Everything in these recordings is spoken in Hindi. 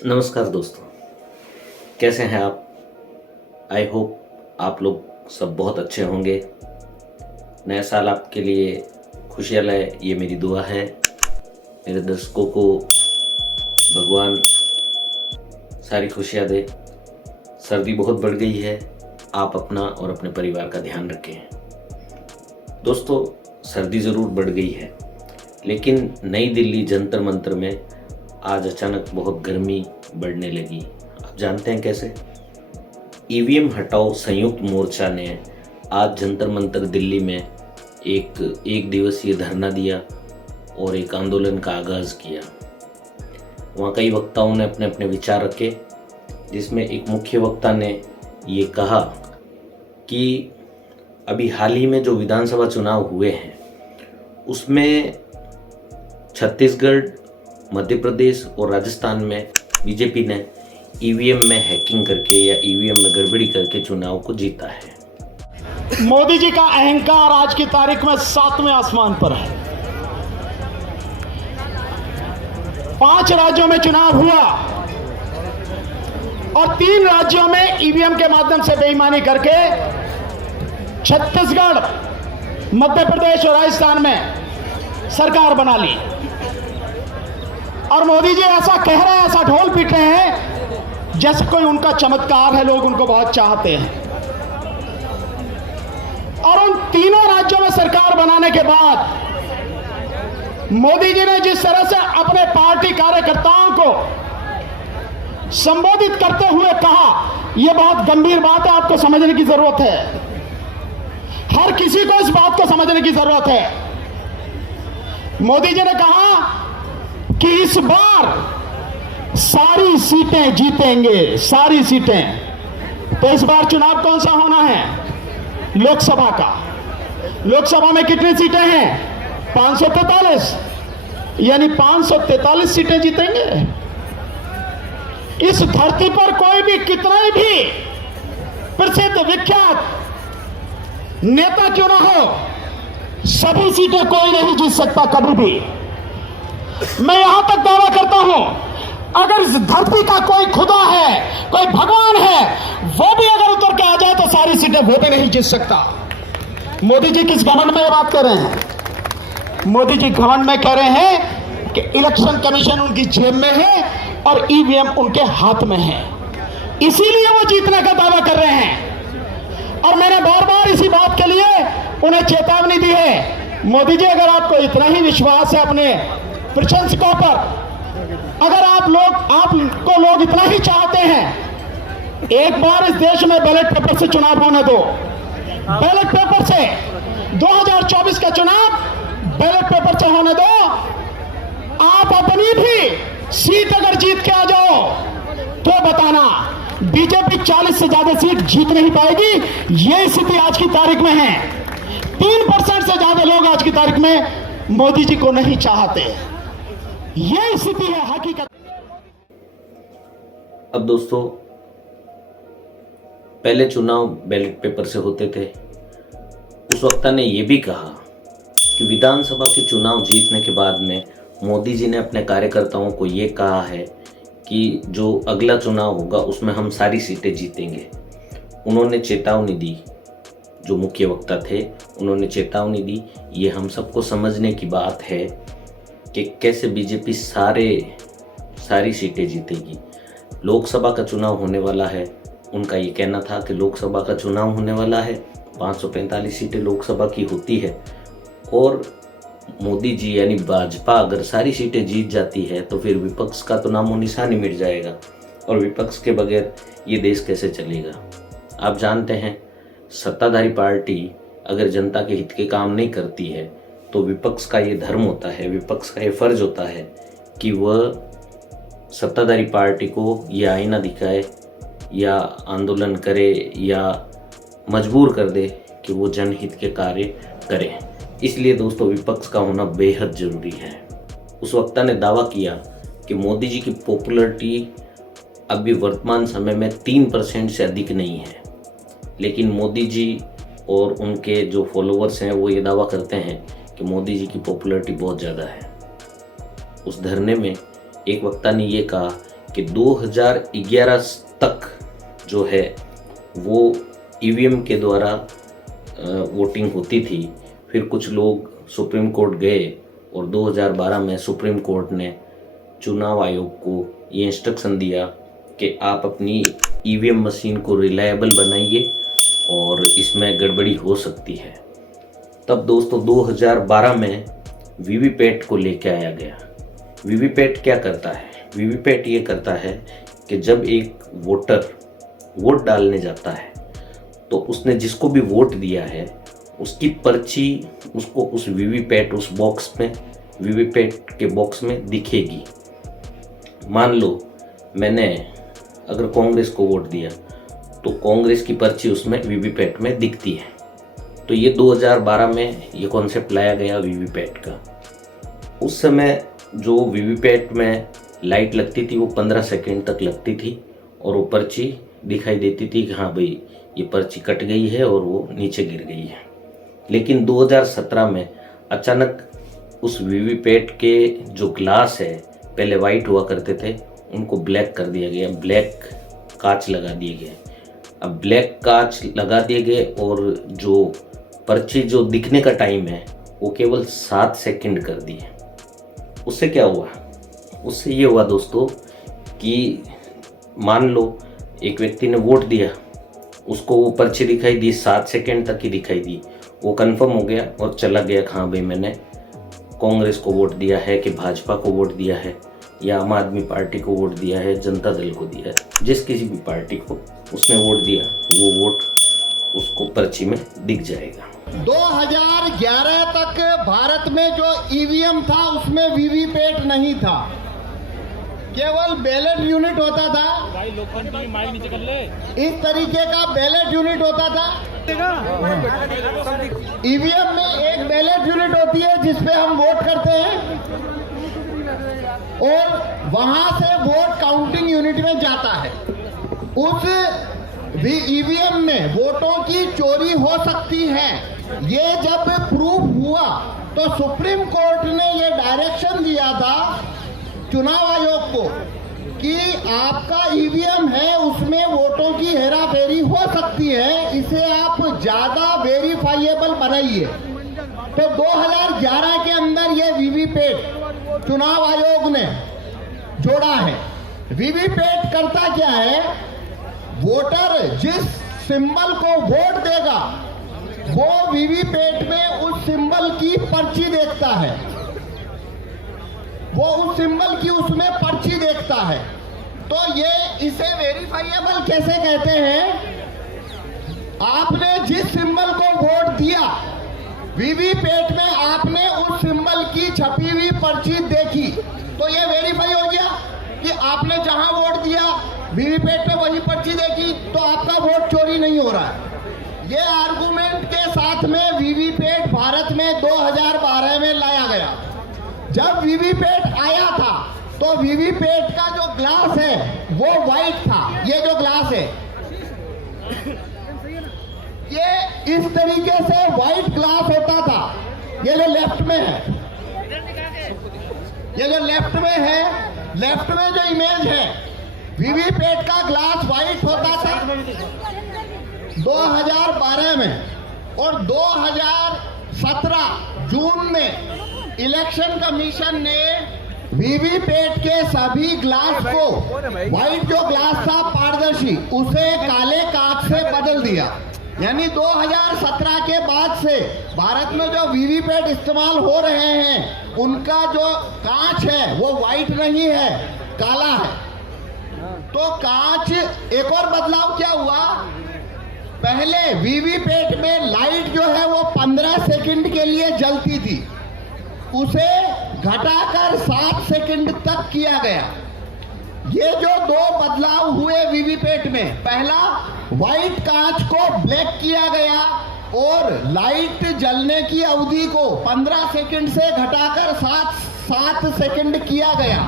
नमस्कार दोस्तों, कैसे हैं आप। आई होप आप लोग सब बहुत अच्छे होंगे। नया साल आपके लिए खुशियाँ लाए, ये मेरी दुआ है। मेरे दर्शकों को भगवान सारी खुशियाँ दे। सर्दी बहुत बढ़ गई है, आप अपना और अपने परिवार का ध्यान रखें। दोस्तों, सर्दी ज़रूर बढ़ गई है, लेकिन नई दिल्ली जंतर मंतर में आज अचानक बहुत गर्मी बढ़ने लगी। आप जानते हैं कैसे? ईवीएम हटाओ संयुक्त मोर्चा ने आज जंतर मंतर दिल्ली में एक दिवसीय धरना दिया और एक आंदोलन का आगाज़ किया। वहाँ कई वक्ताओं ने अपने अपने विचार रखे, जिसमें एक मुख्य वक्ता ने ये कहा कि अभी हाल ही में जो विधानसभा चुनाव हुए हैं उसमें छत्तीसगढ़, मध्य प्रदेश और राजस्थान में बीजेपी ने ईवीएम में हैकिंग करके या ईवीएम में गड़बड़ी करके चुनाव को जीता है। मोदी जी का अहंकार आज की तारीख में 7वें आसमान पर है। 5 राज्यों में चुनाव हुआ और 3 राज्यों में ईवीएम के माध्यम से बेईमानी करके छत्तीसगढ़, मध्य प्रदेश और राजस्थान में सरकार बना ली। और मोदी जी ऐसा कह रहे हैं, ऐसा ढोल पीट रहे हैं जैसे कोई उनका चमत्कार है, लोग उनको बहुत चाहते हैं। और उन तीनों राज्यों में सरकार बनाने के बाद मोदी जी ने जिस तरह से अपने पार्टी कार्यकर्ताओं को संबोधित करते हुए कहा, यह बहुत गंभीर बात है, आपको समझने की जरूरत है। हर किसी को इस बात को समझने की जरूरत है। मोदी जी ने कहा कि इस बार सारी सीटें जीतेंगे, सारी सीटें। तो इस बार चुनाव कौन सा होना है? लोकसभा का। लोकसभा में कितनी सीटें हैं? 543, यानी 543 सीटें जीतेंगे। इस धरती पर कोई भी कितना भी प्रसिद्ध विख्यात नेता क्यों ना हो, सभी सीटें कोई नहीं जीत सकता कभी भी। मैं यहां तक दावा करता हूं, अगर इस धरती का कोई खुदा है, कोई भगवान है, वो भी अगर उतर के आ जाए तो सारी सीटें वो भी नहीं जीत सकता। मोदी जी किस घमंड में ये बात कर रहे हैं? मोदी जी घमंड में कह रहे हैं कि इलेक्शन कमीशन उनकी जेब में है और ईवीएम उनके हाथ में है, इसीलिए वो जीतने का दावा कर रहे हैं। और मैंने बार बार इसी बात के लिए उन्हें चेतावनी दी है। मोदी जी, अगर आपको इतना ही विश्वास है अपने प्रशंसकों पर, अगर आपको लोग इतना ही चाहते हैं, एक बार इस देश में बैलेट पेपर से चुनाव होने दो। बैलेट पेपर से 2024 का चुनाव बैलेट पेपर से होने दो। आप अपनी भी सीट अगर जीत के आ जाओ तो बताना, बीजेपी 40 से ज्यादा सीट जीत नहीं पाएगी। ये स्थिति आज की तारीख में है। 3% से ज्यादा लोग आज की तारीख में मोदी जी को नहीं चाहते। यह स्थिति है हकीकत। अब दोस्तों, पहले चुनाव बैलेट पेपर से होते थे। उस वक्ता ने यह भी कहा कि विधानसभा के चुनाव जीतने के बाद में मोदी जी ने अपने कार्यकर्ताओं को ये कहा है कि जो अगला चुनाव होगा उसमें हम सारी सीटें जीतेंगे। उन्होंने चेतावनी दी, जो मुख्य वक्ता थे उन्होंने चेतावनी दी। ये हम सबको समझने की बात है कि कैसे बीजेपी सारी सीटें जीतेगी। लोकसभा का चुनाव होने वाला है, उनका ये कहना था कि लोकसभा का चुनाव होने वाला है, 545 सीटें लोकसभा की होती है और मोदी जी यानी भाजपा अगर सारी सीटें जीत जाती है तो फिर विपक्ष का तो नामो निशान ही मिट जाएगा और विपक्ष के बगैर ये देश कैसे चलेगा। आप जानते हैं, सत्ताधारी पार्टी अगर जनता के हित के काम नहीं करती है तो विपक्ष का ये धर्म होता है, विपक्ष का ये फर्ज होता है कि वह सत्ताधारी पार्टी को ये आईना दिखाए या आंदोलन करे या मजबूर कर दे कि वो जनहित के कार्य करे। इसलिए दोस्तों, विपक्ष का होना बेहद जरूरी है। उस वक्ता ने दावा किया कि मोदी जी की पॉपुलैरिटी अभी वर्तमान समय में 3% से अधिक नहीं है, लेकिन मोदी जी और उनके जो फॉलोअर्स हैं वो ये दावा करते हैं कि मोदी जी की पॉपुलैरिटी बहुत ज़्यादा है। उस धरने में एक वक्ता ने ये कहा कि 2011 तक जो है वो ईवीएम के द्वारा वोटिंग होती थी। फिर कुछ लोग सुप्रीम कोर्ट गए और 2012 में सुप्रीम कोर्ट ने चुनाव आयोग को ये इंस्ट्रक्शन दिया कि आप अपनी ईवीएम मशीन को रिलायबल बनाइए और इसमें गड़बड़ी हो सकती है। तब दोस्तों 2012 में वीवीपैट को लेके आया गया। वीवीपैट क्या करता है? वीवीपैट ये करता है कि जब एक वोटर वोट डालने जाता है तो उसने जिसको भी वोट दिया है उसकी पर्ची उसको उस वीवीपैट उस बॉक्स में वीवीपैट के बॉक्स में दिखेगी। मान लो मैंने अगर कांग्रेस को वोट दिया तो कांग्रेस की पर्ची उसमें वीवीपैट में दिखती है। तो ये 2012 में ये कॉन्सेप्ट लाया गया वीवीपैट का। उस समय जो वीवीपैट में लाइट लगती थी वो 15 सेकंड तक लगती थी और वो पर्ची दिखाई देती थी कि हाँ भाई ये पर्ची कट गई है और वो नीचे गिर गई है। लेकिन 2017 में अचानक उस वीवीपैट के जो ग्लास है, पहले वाइट हुआ करते थे, उनको ब्लैक कर दिया गया, ब्लैक कांच लगा दिए गए। अब ब्लैक कांच लगा दिए गए और जो पर्ची जो दिखने का टाइम है वो केवल 7 सेकंड कर दिए। उससे क्या हुआ? उससे ये हुआ दोस्तों कि मान लो एक व्यक्ति ने वोट दिया, उसको वो पर्ची दिखाई दी, 7 सेकंड तक ही दिखाई दी, वो कंफर्म हो गया और चला गया हाँ भाई मैंने कांग्रेस को वोट दिया है कि भाजपा को वोट दिया है या आम आदमी पार्टी को वोट दिया है, जनता दल को दिया है, जिस किसी भी पार्टी को उसने वोट दिया वो वोट उसको पर्ची में दिख जाएगा। 2011 तक भारत में जो ईवीएम था उसमें वीवीपैट नहीं था, केवल बैलेट यूनिट होता था। भाई इस तरीके का बैलेट यूनिट होता था। ईवीएम में एक बैलेट यूनिट होती है जिसपे हम वोट करते हैं और वहां से वोट काउंटिंग यूनिट में जाता है। उस ईवीएम में वोटों की चोरी हो सकती है। ये जब प्रूफ हुआ तो सुप्रीम कोर्ट ने ये डायरेक्शन दिया था चुनाव आयोग को कि आपका ईवीएम है उसमें वोटों की हेराफेरी हो सकती है, इसे आप ज्यादा वेरीफाइएबल बनाइए। तो 2011 के अंदर ये वीवीपैट चुनाव आयोग ने जोड़ा है। वीवीपैट करता क्या है? वोटर जिस सिंबल को वोट देगा वो वीवीपैट में उस सिंबल की पर्ची देखता है, वो उस सिंबल की उसमें पर्ची देखता है। तो ये इसे वेरीफाइएबल कैसे कहते हैं? आपने जिस सिंबल को वोट दिया वीवीपैट में आपने उस सिंबल की छपी हुई पर्ची देखी तो ये वेरीफाई हो गया कि आपने जहां वोट दिया वीवीपैट में वही पर्ची देखी तो आपका वोट चोरी नहीं हो रहा है। ये आर्गुमेंट के साथ में वीवीपैट भारत में 2012 में लाया गया। जब वीवीपैट आया था तो वीवीपैट का जो ग्लास है वो व्हाइट था। ये जो ग्लास है ये इस तरीके से व्हाइट ग्लास होता था। ये जो लेफ्ट में है, ये जो लेफ्ट में है, लेफ्ट में जो इमेज है वीवीपैट का ग्लास व्हाइट होता था 2012 में। और 2017 जून में इलेक्शन कमीशन ने वीवीपैट के सभी ग्लास को, व्हाइट जो ग्लास था पारदर्शी, उसे काले कांच से बदल दिया। यानी 2017 के बाद से भारत में जो वीवीपैट इस्तेमाल हो रहे हैं उनका जो कांच है वो व्हाइट नहीं है, काला है। तो कांच, एक और बदलाव क्या हुआ, पहले वीवीपैट में लाइट जो है वो 15 सेकंड के लिए जलती थी, उसे घटाकर 7 सेकंड तक किया गया। ये जो दो बदलाव हुए वीवीपैट में, पहला व्हाइट कांच को ब्लैक किया गया और लाइट जलने की अवधि को 15 सेकंड से घटाकर 7 सेकंड किया गया।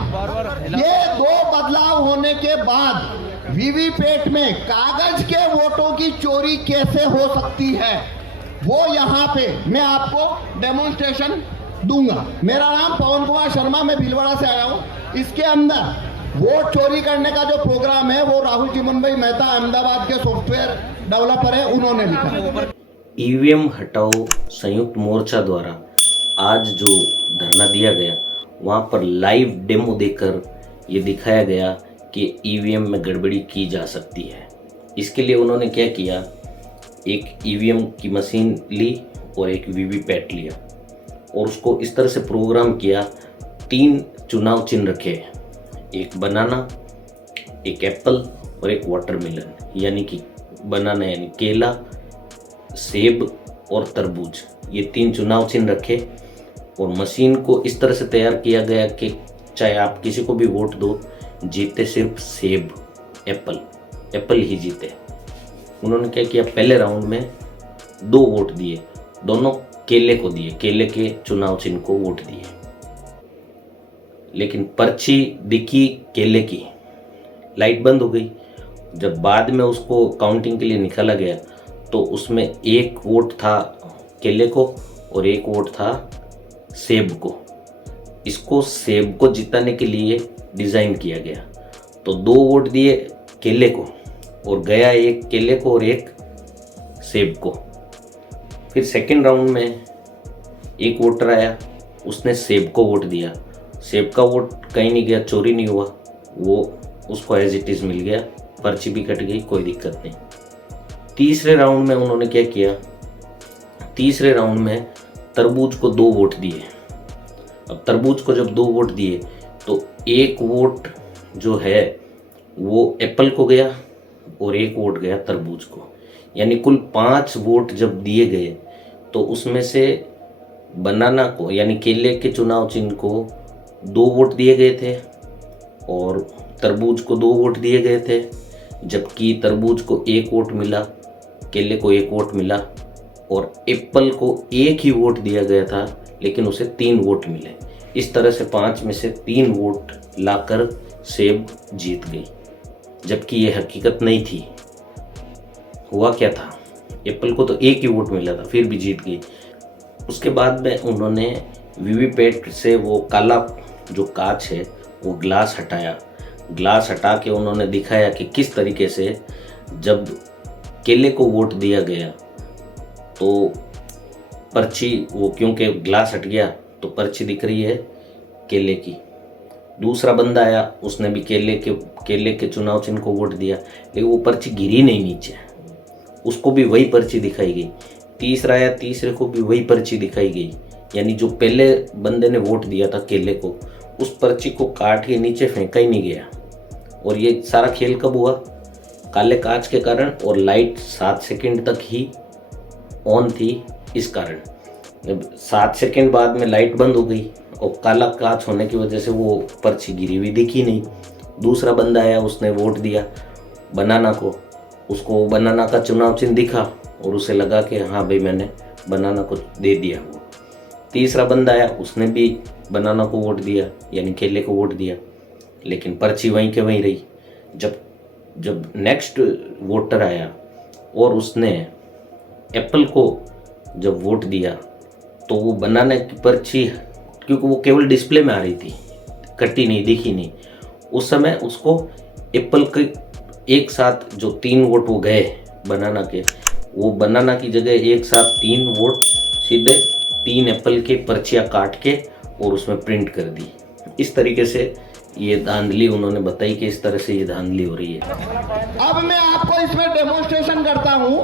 ये दो बदलाव होने के बाद वीवीपैट में कागज के वोटों की चोरी कैसे हो सकती है वो यहाँ पे मैं आपको डेमोन्स्ट्रेशन दूंगा। मेरा नाम पवन कुमार शर्मा, मैं भीलवाड़ा से आया हूँ। इसके अंदर वोट चोरी करने का जो प्रोग्राम है वो राहुल जीवन भाई मेहता अहमदाबाद के सॉफ्टवेयर डेवलपर है, उन्होंने लिखा। ईवीएम हटाओ संयुक्त मोर्चा द्वारा आज जो धरना दिया गया, वहाँ पर लाइव डेमो देकर ये दिखाया गया कि ईवीएम में गड़बड़ी की जा सकती है। इसके लिए उन्होंने क्या किया, एक ईवीएम की मशीन ली और एक वीवीपैट लिया और उसको इस तरह से प्रोग्राम किया। 3 चुनाव चिन्ह रखे, एक बनाना, एक एप्पल और एक वाटरमेलन, यानी कि बनाना यानी केला, सेब और तरबूज, ये 3 चुनाव चिन्ह रखे और मशीन को इस तरह से तैयार किया गया कि चाहे आप किसी को भी वोट दो, जीते सिर्फ सेब, एप्पल ही जीते। उन्होंने क्या किया, पहले राउंड में 2 वोट दिए, दोनों केले को दिए, केले के चुनाव चिन्ह को वोट दिए, लेकिन पर्ची दिखी केले की, लाइट बंद हो गई। जब बाद में उसको काउंटिंग के लिए निकाला गया तो उसमें 1 वोट था केले को और 1 वोट था सेब को। इसको सेब को जिताने के लिए डिज़ाइन किया गया, तो 2 वोट दिए केले को और गया 1 केले को और 1 सेब को। फिर सेकेंड राउंड में एक वोटर आया, उसने सेब को वोट दिया, सेब का वोट कहीं नहीं गया, चोरी नहीं हुआ, वो उसको एज इट इज़ मिल गया, पर्ची भी कट गई, कोई दिक्कत नहीं। तीसरे राउंड में उन्होंने क्या किया, तीसरे राउंड में तरबूज को 2 वोट दिए। अब तरबूज को जब 2 वोट दिए तो 1 वोट जो है वो एप्पल को गया और 1 वोट गया तरबूज को, यानी कुल 5 वोट जब दिए गए तो उसमें से बनाना को यानी केले के चुनाव चिन्ह को 2 वोट दिए गए थे और तरबूज को 2 वोट दिए गए थे, जबकि तरबूज को 1 वोट मिला, केले को 1 वोट मिला और एप्पल को 1 ही वोट दिया गया था लेकिन उसे 3 वोट मिले। इस तरह से 5 में से 3 वोट लाकर सेब जीत गई, जबकि ये हकीकत नहीं थी। हुआ क्या था, एप्पल को तो 1 ही वोट मिला था, फिर भी जीत गई। उसके बाद में उन्होंने वीवीपैट से वो काला जो कांच है वो ग्लास हटाया, ग्लास हटा के उन्होंने दिखाया कि किस तरीके से जब केले को वोट दिया गया तो पर्ची वो, क्योंकि ग्लास हट गया तो पर्ची दिख रही है केले की। दूसरा बंदा आया, उसने भी केले के चुनाव चिन्ह को वोट दिया, लेकिन वो पर्ची गिरी नहीं नीचे, उसको भी वही पर्ची दिखाई गई। तीसरा आया, तीसरे को भी वही पर्ची दिखाई गई, यानी जो पहले बंदे ने वोट दिया था केले को, उस पर्ची को काट के नीचे फेंका ही नहीं गया। और ये सारा खेल कब हुआ, काले कांच के कारण, और लाइट 7 सेकंड तक ही ऑन थी, इस कारण 7 सेकंड बाद में लाइट बंद हो गई और काला कांच होने की वजह से वो पर्ची गिरी हुई दिखी नहीं। दूसरा बंदा आया, उसने वोट दिया बनाना को, उसको बनाना का चुनाव चिन्ह दिखा और उसे लगा कि हाँ भाई मैंने बनाना को दे दिया वो। तीसरा बंदा आया, उसने भी बनाना को वोट दिया यानी केले को वोट दिया, लेकिन पर्ची वहीं के वहीं रही। जब नेक्स्ट वोटर आया और उसने एप्पल को जब वोट दिया तो वो बनाना की पर्ची, क्योंकि वो केवल डिस्प्ले में आ रही थी, कटी नहीं, दिखी नहीं, उस समय उसको एप्पल के एक साथ जो 3 वोट वो गए बनाना के, वो बनाना की जगह एक साथ 3 वोट सीधे 3 एप्पल के पर्चियाँ काट के और उसमें प्रिंट कर दी। इस तरीके से ये धांधली उन्होंने बताई कि इस तरह से ये धांधली हो रही है। अब मैं आपको इसमें डेमोन्स्ट्रेशन करता हूं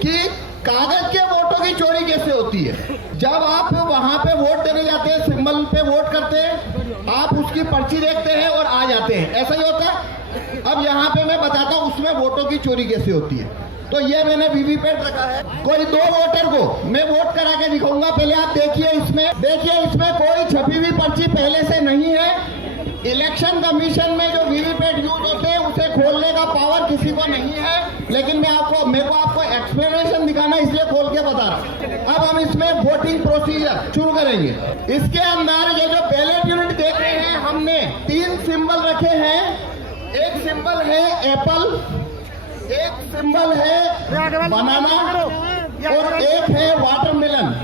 कि कागज के वोटों की चोरी कैसे होती है। जब आप वहां पे वोट देने जाते हैं, सिंबल पे वोट करते हैं, आप उसकी पर्ची देखते हैं और आ जाते हैं, ऐसा ही होता है। अब यहाँ पे मैं बताता हूँ उसमें वोटों की चोरी कैसे होती है। तो ये मैंने वीवीपैट रखा है, कोई 2 वोटर को मैं वोट करा के दिखाऊंगा। पहले आप देखिए इसमें कोई छपी हुई पर्ची पहले से नहीं है। इलेक्शन कमीशन में जो वीवीपैट यूज होते हैं उसे खोलने का पावर किसी को नहीं है, लेकिन मेरे को आपको एक्सप्लेनेशन दिखाना इसलिए खोल के बता रहा हूं। अब हम इसमें वोटिंग प्रोसीजर शुरू करेंगे। इसके अंदर ये जो बैलेट यूनिट देख रहे हैं, हमने 3 सिंबल रखे हैं। एक सिंबल है एप्पल, एक सिंबल है बनाना और एक है वाटरमेलन।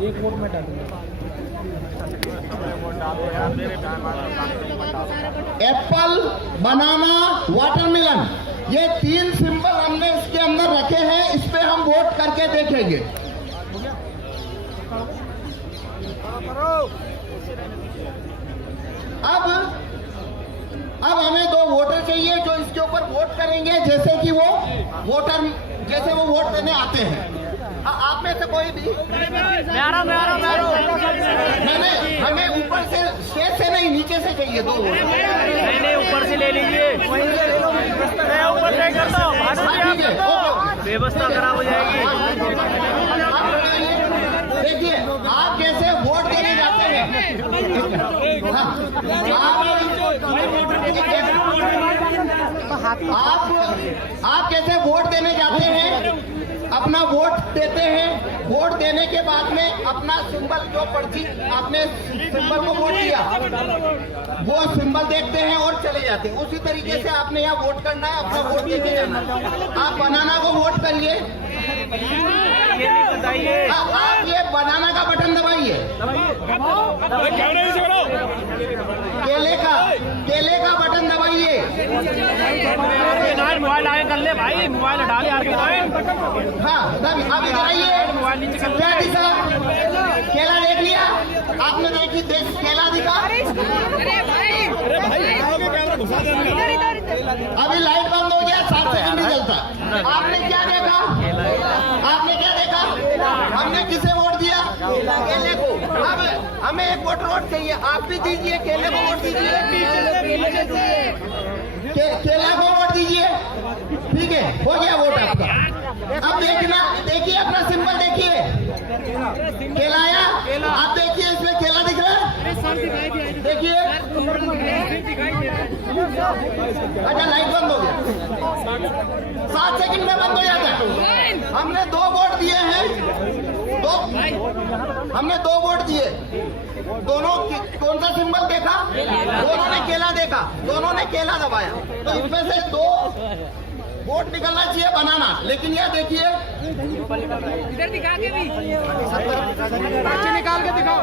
एक वोट में डालूंगा। एप्पल, बनाना, वाटरमेलन, ये 3 सिंबल हमने इसके अंदर रखे हैं। इस पे हम वोट करके देखेंगे। अब हमें 2 वोटर चाहिए जो इसके ऊपर वोट करेंगे, जैसे कि वो वोट देने आते हैं। आप में से कोई भी नहीं, हमें ऊपर से, स्टेज से नहीं, नीचे से चाहिए 2 वोट। नहीं ऊपर से ले लीजिए, मैं ऊपर से करता हूँ, ठीक है, ओके। व्यवस्था खराब हो जाएगी। देखिए, आप कैसे वोट देने जाते हैं, आप कैसे वोट देने जाते हैं, अपना वोट देते हैं। वोट देने के बाद में अपना सिंबल, जो पर्ची आपने सिंबल को वोट दिया, वो सिंबल देखते हैं और चले जाते हैं। उसी तरीके से आपने यहाँ वोट करना है, अपना वोट देके जाना है। आप बनाना को वोट करिए, आप ये बनाना का बटन दबाइए, केले का बटन दबाइए। मोबाइल आगे कर ले भाई, मोबाइल हटा ले यार। हाँ, आप इधर आइए। क्या दिखा? केला देख लिया आपने? केला दिखा? अभी लाइट बंद हो गया, 7 सेकंड नहीं चलता। आपने क्या देखा? हमने किसे वोट दिया? केले को। अब हमें एक वोट चाहिए, आप भी दीजिए, केले को वोट दीजिए, केला को वोट दीजिए। ठीक है, हो गया वोट आपका। अब देखिए अपना सिंबल देखिए, केला आया। आप देखिए, इसमें केला दिख रहा है, देखिए। अच्छा, लाइट बंद हो गया, 7 सेकंड में बंद हो जाता है। हमने 2 वोट दिए हैं, हमने 2 वोट दिए। दोनों कौन सा सिंबल देखा? दोनों ने केला देखा, दोनों ने केला दबाया। तो इसमें से 2 वोट निकलना चाहिए बनाना। लेकिन ये देखिए, इधर दिखा के भी निकाल के दिखाओ।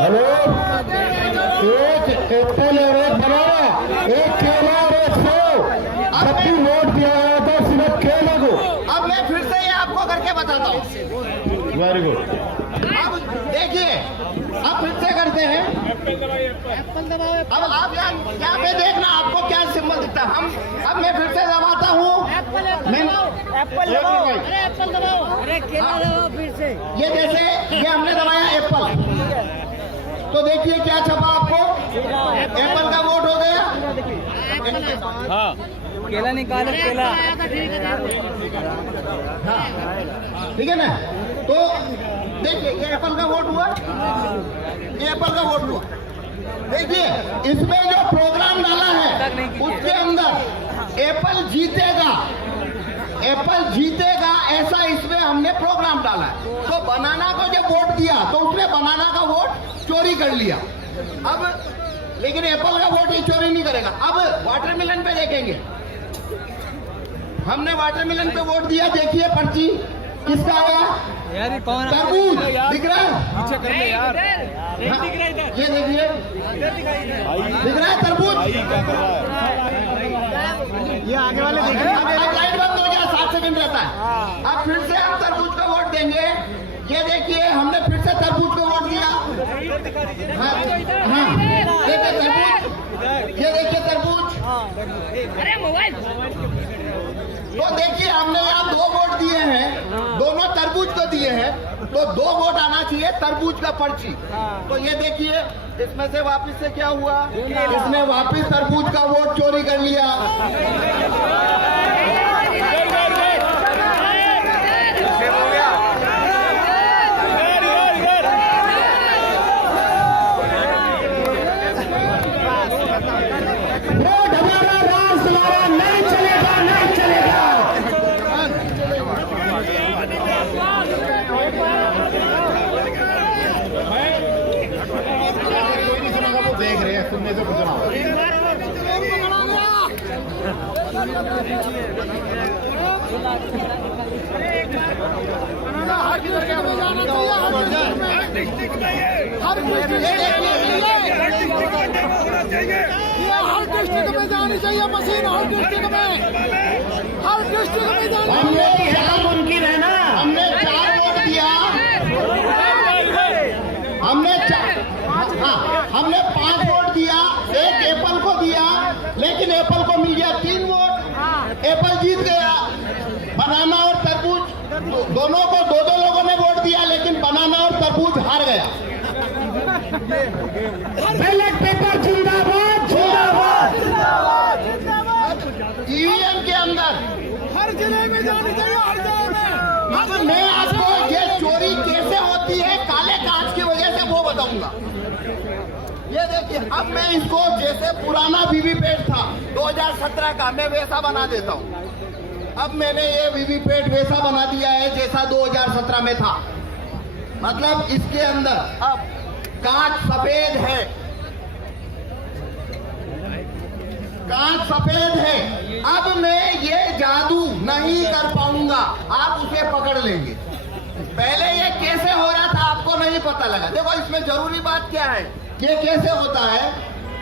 हेलो, एक एप्पल और एक बनाना, एक केला और एक सेब, सबकी वोट दिया गया था सिर्फ केले को। अब मैं फिर से ये आपको करके बताता हूँ। Very good. अब देखिए, अब फिर से करते हैं। अब आप यहाँ पे देखना, आपको क्या सिंबल दिखता है। अब मैं फिर से दबाता हूँ। एप्पल दबाओ, अरे एप्पल दबाओ, अरे केला दबाओ फिर से। ये जैसे ये हमने दबाया एप्पल, तो देखिए क्या छपा आपको? एप्पल का वोट हो गया। हाँ, केला निकालो, केला। हाँ, ठीक है ना? तो देखिए, ये एप्पल का वोट हुआ, ये एप्पल का वोट हुआ। देखिए, इसमें जो प्रोग्राम डाला है, उसके अंदर एप्पल जीतेगा, ऐसा इसमें हमने प्रोग्राम डाला है। तो बनाना को जब वोट दिया, तो उसने बनाना का वोट चोरी कर लिया। अब लेकिन एप्पल का वोट ही चोरी नहीं करेगा। अब वाटरमेलन पे देखेंगे, हमने वाटरमेलन पे वोट दिया। देखिए पर्ची किसका आया? तरबूज दिख रहा है? पीछे कर ले यार, ये देखिए, दिख रहा है तरबूज? ये आगे वाले देखिए। अब लाइट बंद हो गया, 7 सेकंड रहता है। अब फिर से हम तरबूज का वोट देंगे। ये देखिए, हमने फिर से तरबूज को वोट दिया। हाँ, देखिए तरबूज, ये देखिए तरबूज। अरे मोबाइल, तो देखिए, हमने यहाँ 2 वोट दिए हैं, दोनों तरबूज को दिए हैं। तो 2 वोट आना चाहिए तरबूज का पर्ची। तो ये देखिए, इसमें से वापस से क्या हुआ? इसने वापस तरबूज का वोट चोरी कर लिया। वोट हमारा, राज हमारा, नहीं चलेगा, नहीं चलेगा। हर डिस्ट्रिक्ट में जानी चाहिए मशीन, हर डिस्ट्रिक्ट में, हर डिस्ट्रिक्ट में जानी हमने चाहिए। क्या मुमकिन है ना, हमने 4 वोट दिया, हमने 5 वोट दिया, एक एप्पल को दिया, लेकिन एप्पल को मिल गया 3 वोट, एप्पल जीत गया। बनाना और तरबूज दोनों को 2-2 लोगों ने वोट दिया, लेकिन बनाना और तरबूज हार गया। बैलेट पेपर जिंदाबाद, जिंदाबाद। ईवीएम के अंदर हर जिले में जानी चाहिए, हर जिले में। अब मैं आपको ये चोरी कैसे होती है काले कांच की वजह से वो बताऊंगा। ये देखिए, अब मैं इसको जैसे पुराना वीवीपैट था 2017 का, मैं वैसा बना देता हूँ। अब मैंने ये वीवीपैट वैसा बना दिया है जैसा 2017 में था। मतलब इसके अंदर अब कांच सफेद है, कांच सफेद है। अब मैं ये जादू नहीं कर पाऊंगा, आप उसे पकड़ लेंगे। पहले ये कैसे हो रहा था आपको नहीं पता लगा। देखो, इसमें जरूरी बात क्या है, ये कैसे होता है।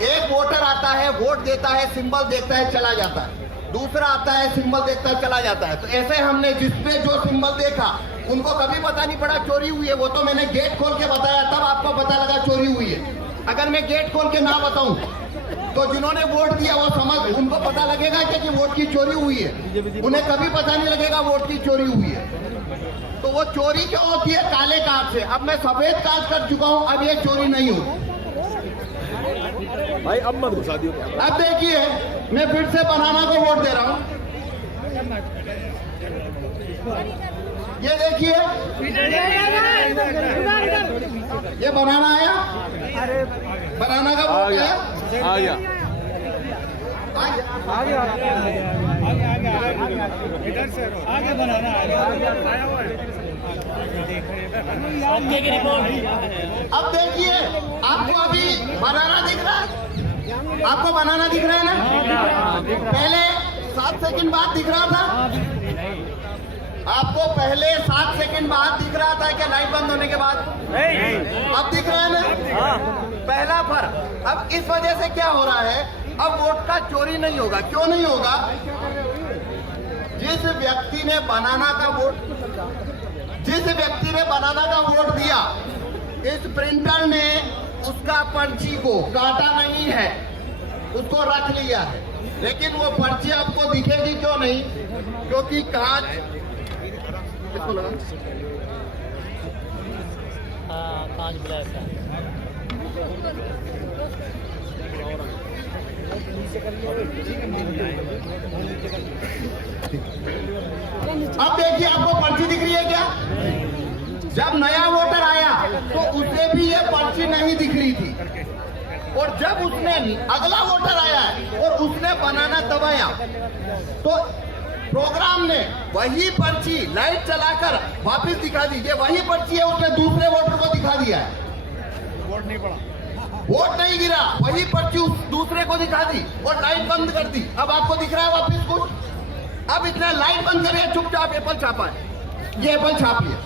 एक वोटर आता है, वोट देता है, सिंबल देखता है, चला जाता है। दूसरा आता है, सिंबल देखता है, चला जाता है। तो ऐसे हमने जिसपे जो सिंबल देखा उनको कभी पता नहीं पड़ा चोरी हुई है। वो तो मैंने गेट खोल के बताया, तब आपको पता लगा चोरी हुई है। अगर मैं गेट खोल के ना बताऊं तो जिन्होंने वोट दिया वो समझ, उनको पता लगेगा कि वोट की चोरी हुई है। उन्हें कभी पता नहीं लगेगा वोट की चोरी हुई है। तो वो चोरी क्यों होती है? काले कांच से। अब मैं सफेद कांच कर चुका हूं, अब ये चोरी नहीं होती भाई। अब मत घुसा दियो। अब देखिए, मैं फिर से बनाना को वोट दे रहा हूं। ये देखिए, ये बनाना आया, बनाना का वोट आया, आ गया। आगे बनाना अब देखिए, आपको अभी बनाना दिख रहा है, आपको बनाना दिख रहा है ना? पहले 7 सेकंड बाद दिख रहा था, आपको पहले 7 सेकंड बाद दिख रहा था क्या लाइट बंद होने के बाद? अब दिख रहा है ना? पहला फर्क। अब इस वजह से क्या हो रहा है, अब वोट का चोरी नहीं होगा। क्यों नहीं होगा? जिस व्यक्ति ने बनाना का वोट दिया, इस प्रिंटर ने उसका पर्ची को काटा नहीं है, उसको रख लिया है। लेकिन वो पर्ची आपको दिखेगी क्यों नहीं? क्योंकि कांच किसको लगा? कांच ब्लैक है। अब देखिए, आपको पर्ची दिख रही है क्या? जब नया वोटर आया तो उसे भी ये पर्ची नहीं दिख रही थी, और जब उसने अगला वोटर आया और उसने बनाना दबाया तो प्रोग्राम ने वही पर्ची लाइट चलाकर वापस दिखा दी। ये वही पर्ची है, उसने दूसरे वोटर को दिखा दिया है। वोट नहीं पड़ा, वोट नहीं गिरा, वही पर्ची उस दूसरे को दिखा दी और लाइट बंद कर दी। अब आपको दिख रहा है वापस कुछ? अब इतना लाइट बंद करिए, चुपचाप एप्पल छापा है, ये एप्पल छापिए।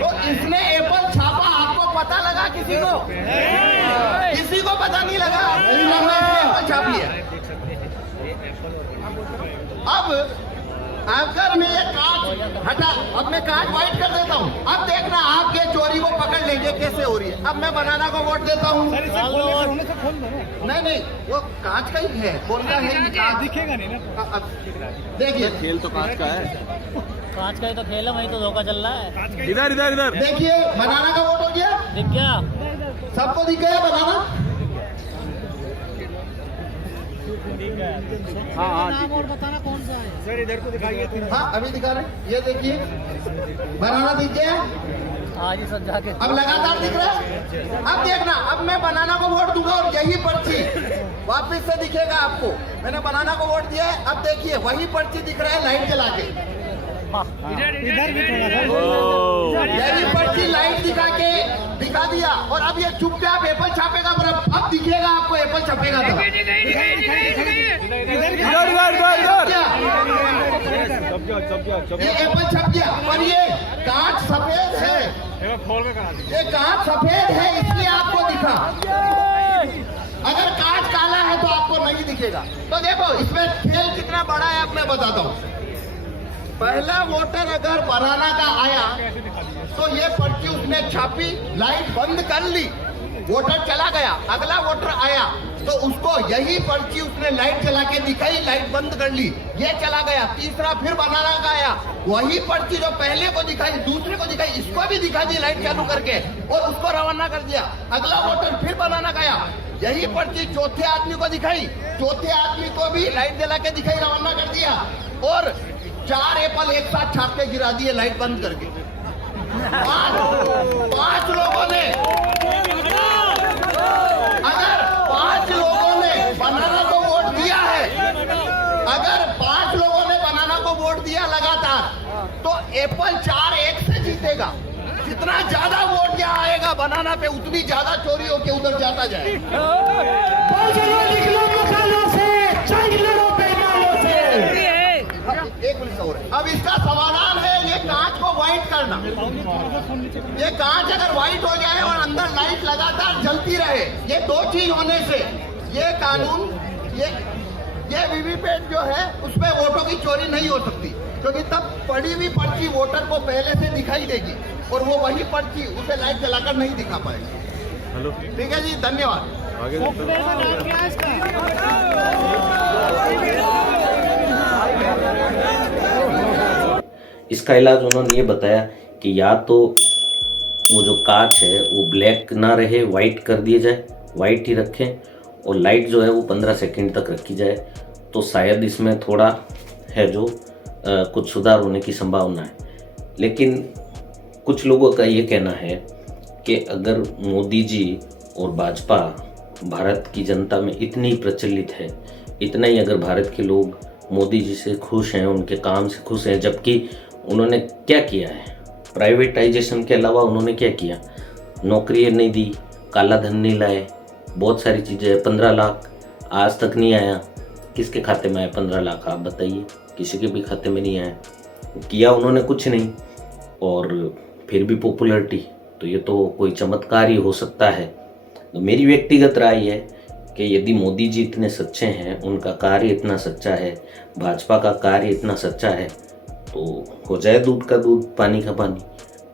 तो इसने एप्पल छापा, आपको पता लगा? किसी को पता नहीं लगा। एप्पल छापी है। अब अगर मैं ये कांच हटा, अब मैं कांच व्हाइट कर देता हूँ। अब देखना, आपके चोरी को पकड़ लेंगे कैसे हो रही है। अब मैं बनाना को वोट देता हूँ। नहीं, वो कांच का ही है, बोलना है दिखेगा नहीं ना। अब देखिए, खेल तो कांच का है। कांच का ही तो खेल है, वही तो धोखा चल रहा है। इधर इधर इधर देखिए, बनाना का वोट हो गया। दिख गया? सबको दिख गया बनाना? हाँ नाम और बताना कौन सा है। सर इधर को दिखाइए। हाँ, अभी दिखा रहे हैं। ये देखिए, बनाना दिख गया। आज ही सब जाके अब लगातार दिख रहा है। अब देखना, अब मैं बनाना को वोट दूंगा और यही पर्ची वापस से दिखेगा आपको। मैंने बनाना को वोट दिया है, अब देखिए वही पर्ची दिख रहा है लाइट जला के। इधर भी थोड़ा सा यही पर्ची लाइट दिखा दिया और अब ये चुपचाप एप्पल छापेगा। पर अब दिखेगा आपको एप्पल छपेगा तो ये एप्पल छप गया। पर ये कांच सफेद है, ये कांच सफेद है इसलिए आपको दिखा। अगर कांच काला है तो आपको नहीं दिखेगा। तो देखो इसमें खेल कितना बड़ा है, अब मैं बताता हूँ। पहला वोटर अगर बनाना का आया तो ये पर्ची उसने छापी, लाइट बंद कर ली, वोटर चला गया। अगला वोटर आया तो उसको यही पर्ची उसने लाइट जला के दिखाई, लाइट बंद कर ली, ये चला गया। तीसरा फिर बनाना का आया, वही पर्ची जो पहले को दिखाई दूसरे को दिखाई, इसको भी दिखा दी लाइट चालू करके और उसको रवाना कर दिया। अगला वोटर फिर बनाना का आया, यही पर्ची चौथे आदमी को दिखाई, चौथे आदमी को भी लाइट जला के दिखाई, रवाना कर दिया और 4 एप्पल एक साथ छाप के गिरा दिए लाइट बंद करके। पांच लोगों ने, अगर 5 लोगों ने बनाना को वोट दिया है, अगर 5 लोगों ने बनाना को वोट दिया लगातार तो एप्पल 4-1 से जीतेगा। जितना ज्यादा वोट यहाँ आएगा बनाना पे उतनी ज्यादा चोरी होके उधर जाता जाए। एक मिनट और, अब इसका समाधान है ये कांच को व्हाइट करना। ये कांच अगर व्हाइट हो जाए और अंदर लाइट लगातार जलती रहे, ये 2 चीज होने से ये कानून, ये वीवीपैट जो है उसमें वोटों की चोरी नहीं हो सकती, क्योंकि तब पड़ी हुई पर्ची वोटर को पहले से दिखाई देगी और वो वही पर्ची उसे लाइट जलाकर नहीं दिखा पाएगी। ठीक है जी, धन्यवाद। इसका इलाज उन्होंने ये बताया कि या तो वो जो कांच है वो ब्लैक ना रहे, वाइट कर दिए जाए, वाइट ही रखें और लाइट जो है वो 15 सेकंड तक रखी जाए, तो शायद इसमें थोड़ा है जो कुछ सुधार होने की संभावना है। लेकिन कुछ लोगों का ये कहना है कि अगर मोदी जी और भाजपा भारत की जनता में इतनी प्रचलित है, इतना ही अगर भारत के लोग मोदी जी से खुश हैं, उनके काम से खुश हैं, जबकि उन्होंने क्या किया है, प्राइवेटाइजेशन के अलावा उन्होंने क्या किया, नौकरी नहीं दी, काला धन नहीं लाए, बहुत सारी चीज़ें, 15 लाख आज तक नहीं आया। किसके खाते में आया 15 लाख, आप बताइए? किसी के भी खाते में नहीं आया। किया उन्होंने कुछ नहीं और फिर भी पॉपुलैरिटी, तो ये तो कोई चमत्कार ही हो सकता है। तो मेरी व्यक्तिगत राय है कि यदि मोदी जी इतने सच्चे हैं, उनका कार्य इतना सच्चा है, भाजपा का कार्य इतना सच्चा है, तो हो जाए दूध का दूध पानी का पानी,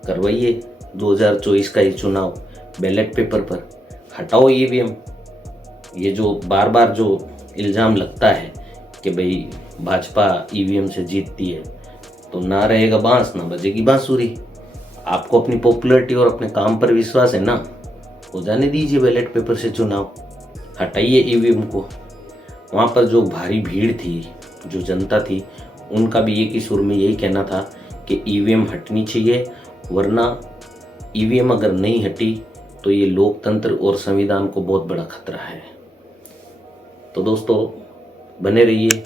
करवाइए 2024 का ये चुनाव बैलेट पेपर पर, हटाओ ईवीएम। ये जो बार बार जो इल्ज़ाम लगता है कि भाई भाजपा ईवीएम से जीतती है, तो ना रहेगा बांस ना बजेगी बांसुरी। आपको अपनी पॉपुलैरिटी और अपने काम पर विश्वास है ना, हो जाने दीजिए बैलेट पेपर से चुनाव, हटाइए ईवीएम को। वहाँ पर जो भारी भीड़ थी, जो जनता थी, उनका भी एक ही सुर में यही कहना था कि ईवीएम हटनी चाहिए, वरना ईवीएम अगर नहीं हटी तो ये लोकतंत्र और संविधान को बहुत बड़ा खतरा है। तो दोस्तों बने रहिए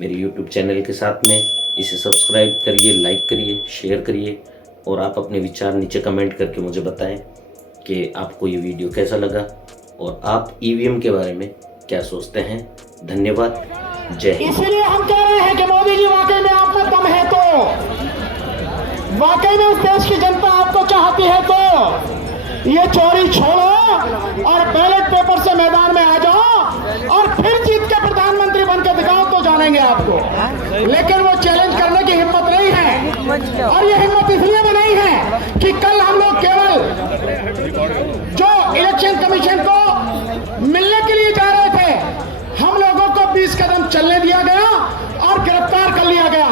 मेरे YouTube चैनल के साथ में, इसे सब्सक्राइब करिए, लाइक करिए, शेयर करिए और आप अपने विचार नीचे कमेंट करके मुझे बताएं कि आपको ये वीडियो कैसा लगा और आप ईवीएम के बारे में क्या सोचते हैं। धन्यवाद, जय हिंद। इसलिए हम कह रहे हैं कि मोदी जी वाकई में आप में दम है तो, वाकई में उस देश की जनता आपको चाहती है तो ये चोरी छोड़ो और बैलेट पेपर से मैदान में आ जाओ और फिर जीत के प्रधानमंत्री बनकर दिखाओ तो जानेंगे आपको। लेकिन वो चैलेंज करने की हिम्मत नहीं है और ये हिम्मत इसलिए भी नहीं है कि कल हम लोग केवल जो इलेक्शन कमीशन को मिलने के लिए जा रहे थे, हम लोगों को 20 कदम चलने दिया गया और गिरफ्तार कर लिया गया।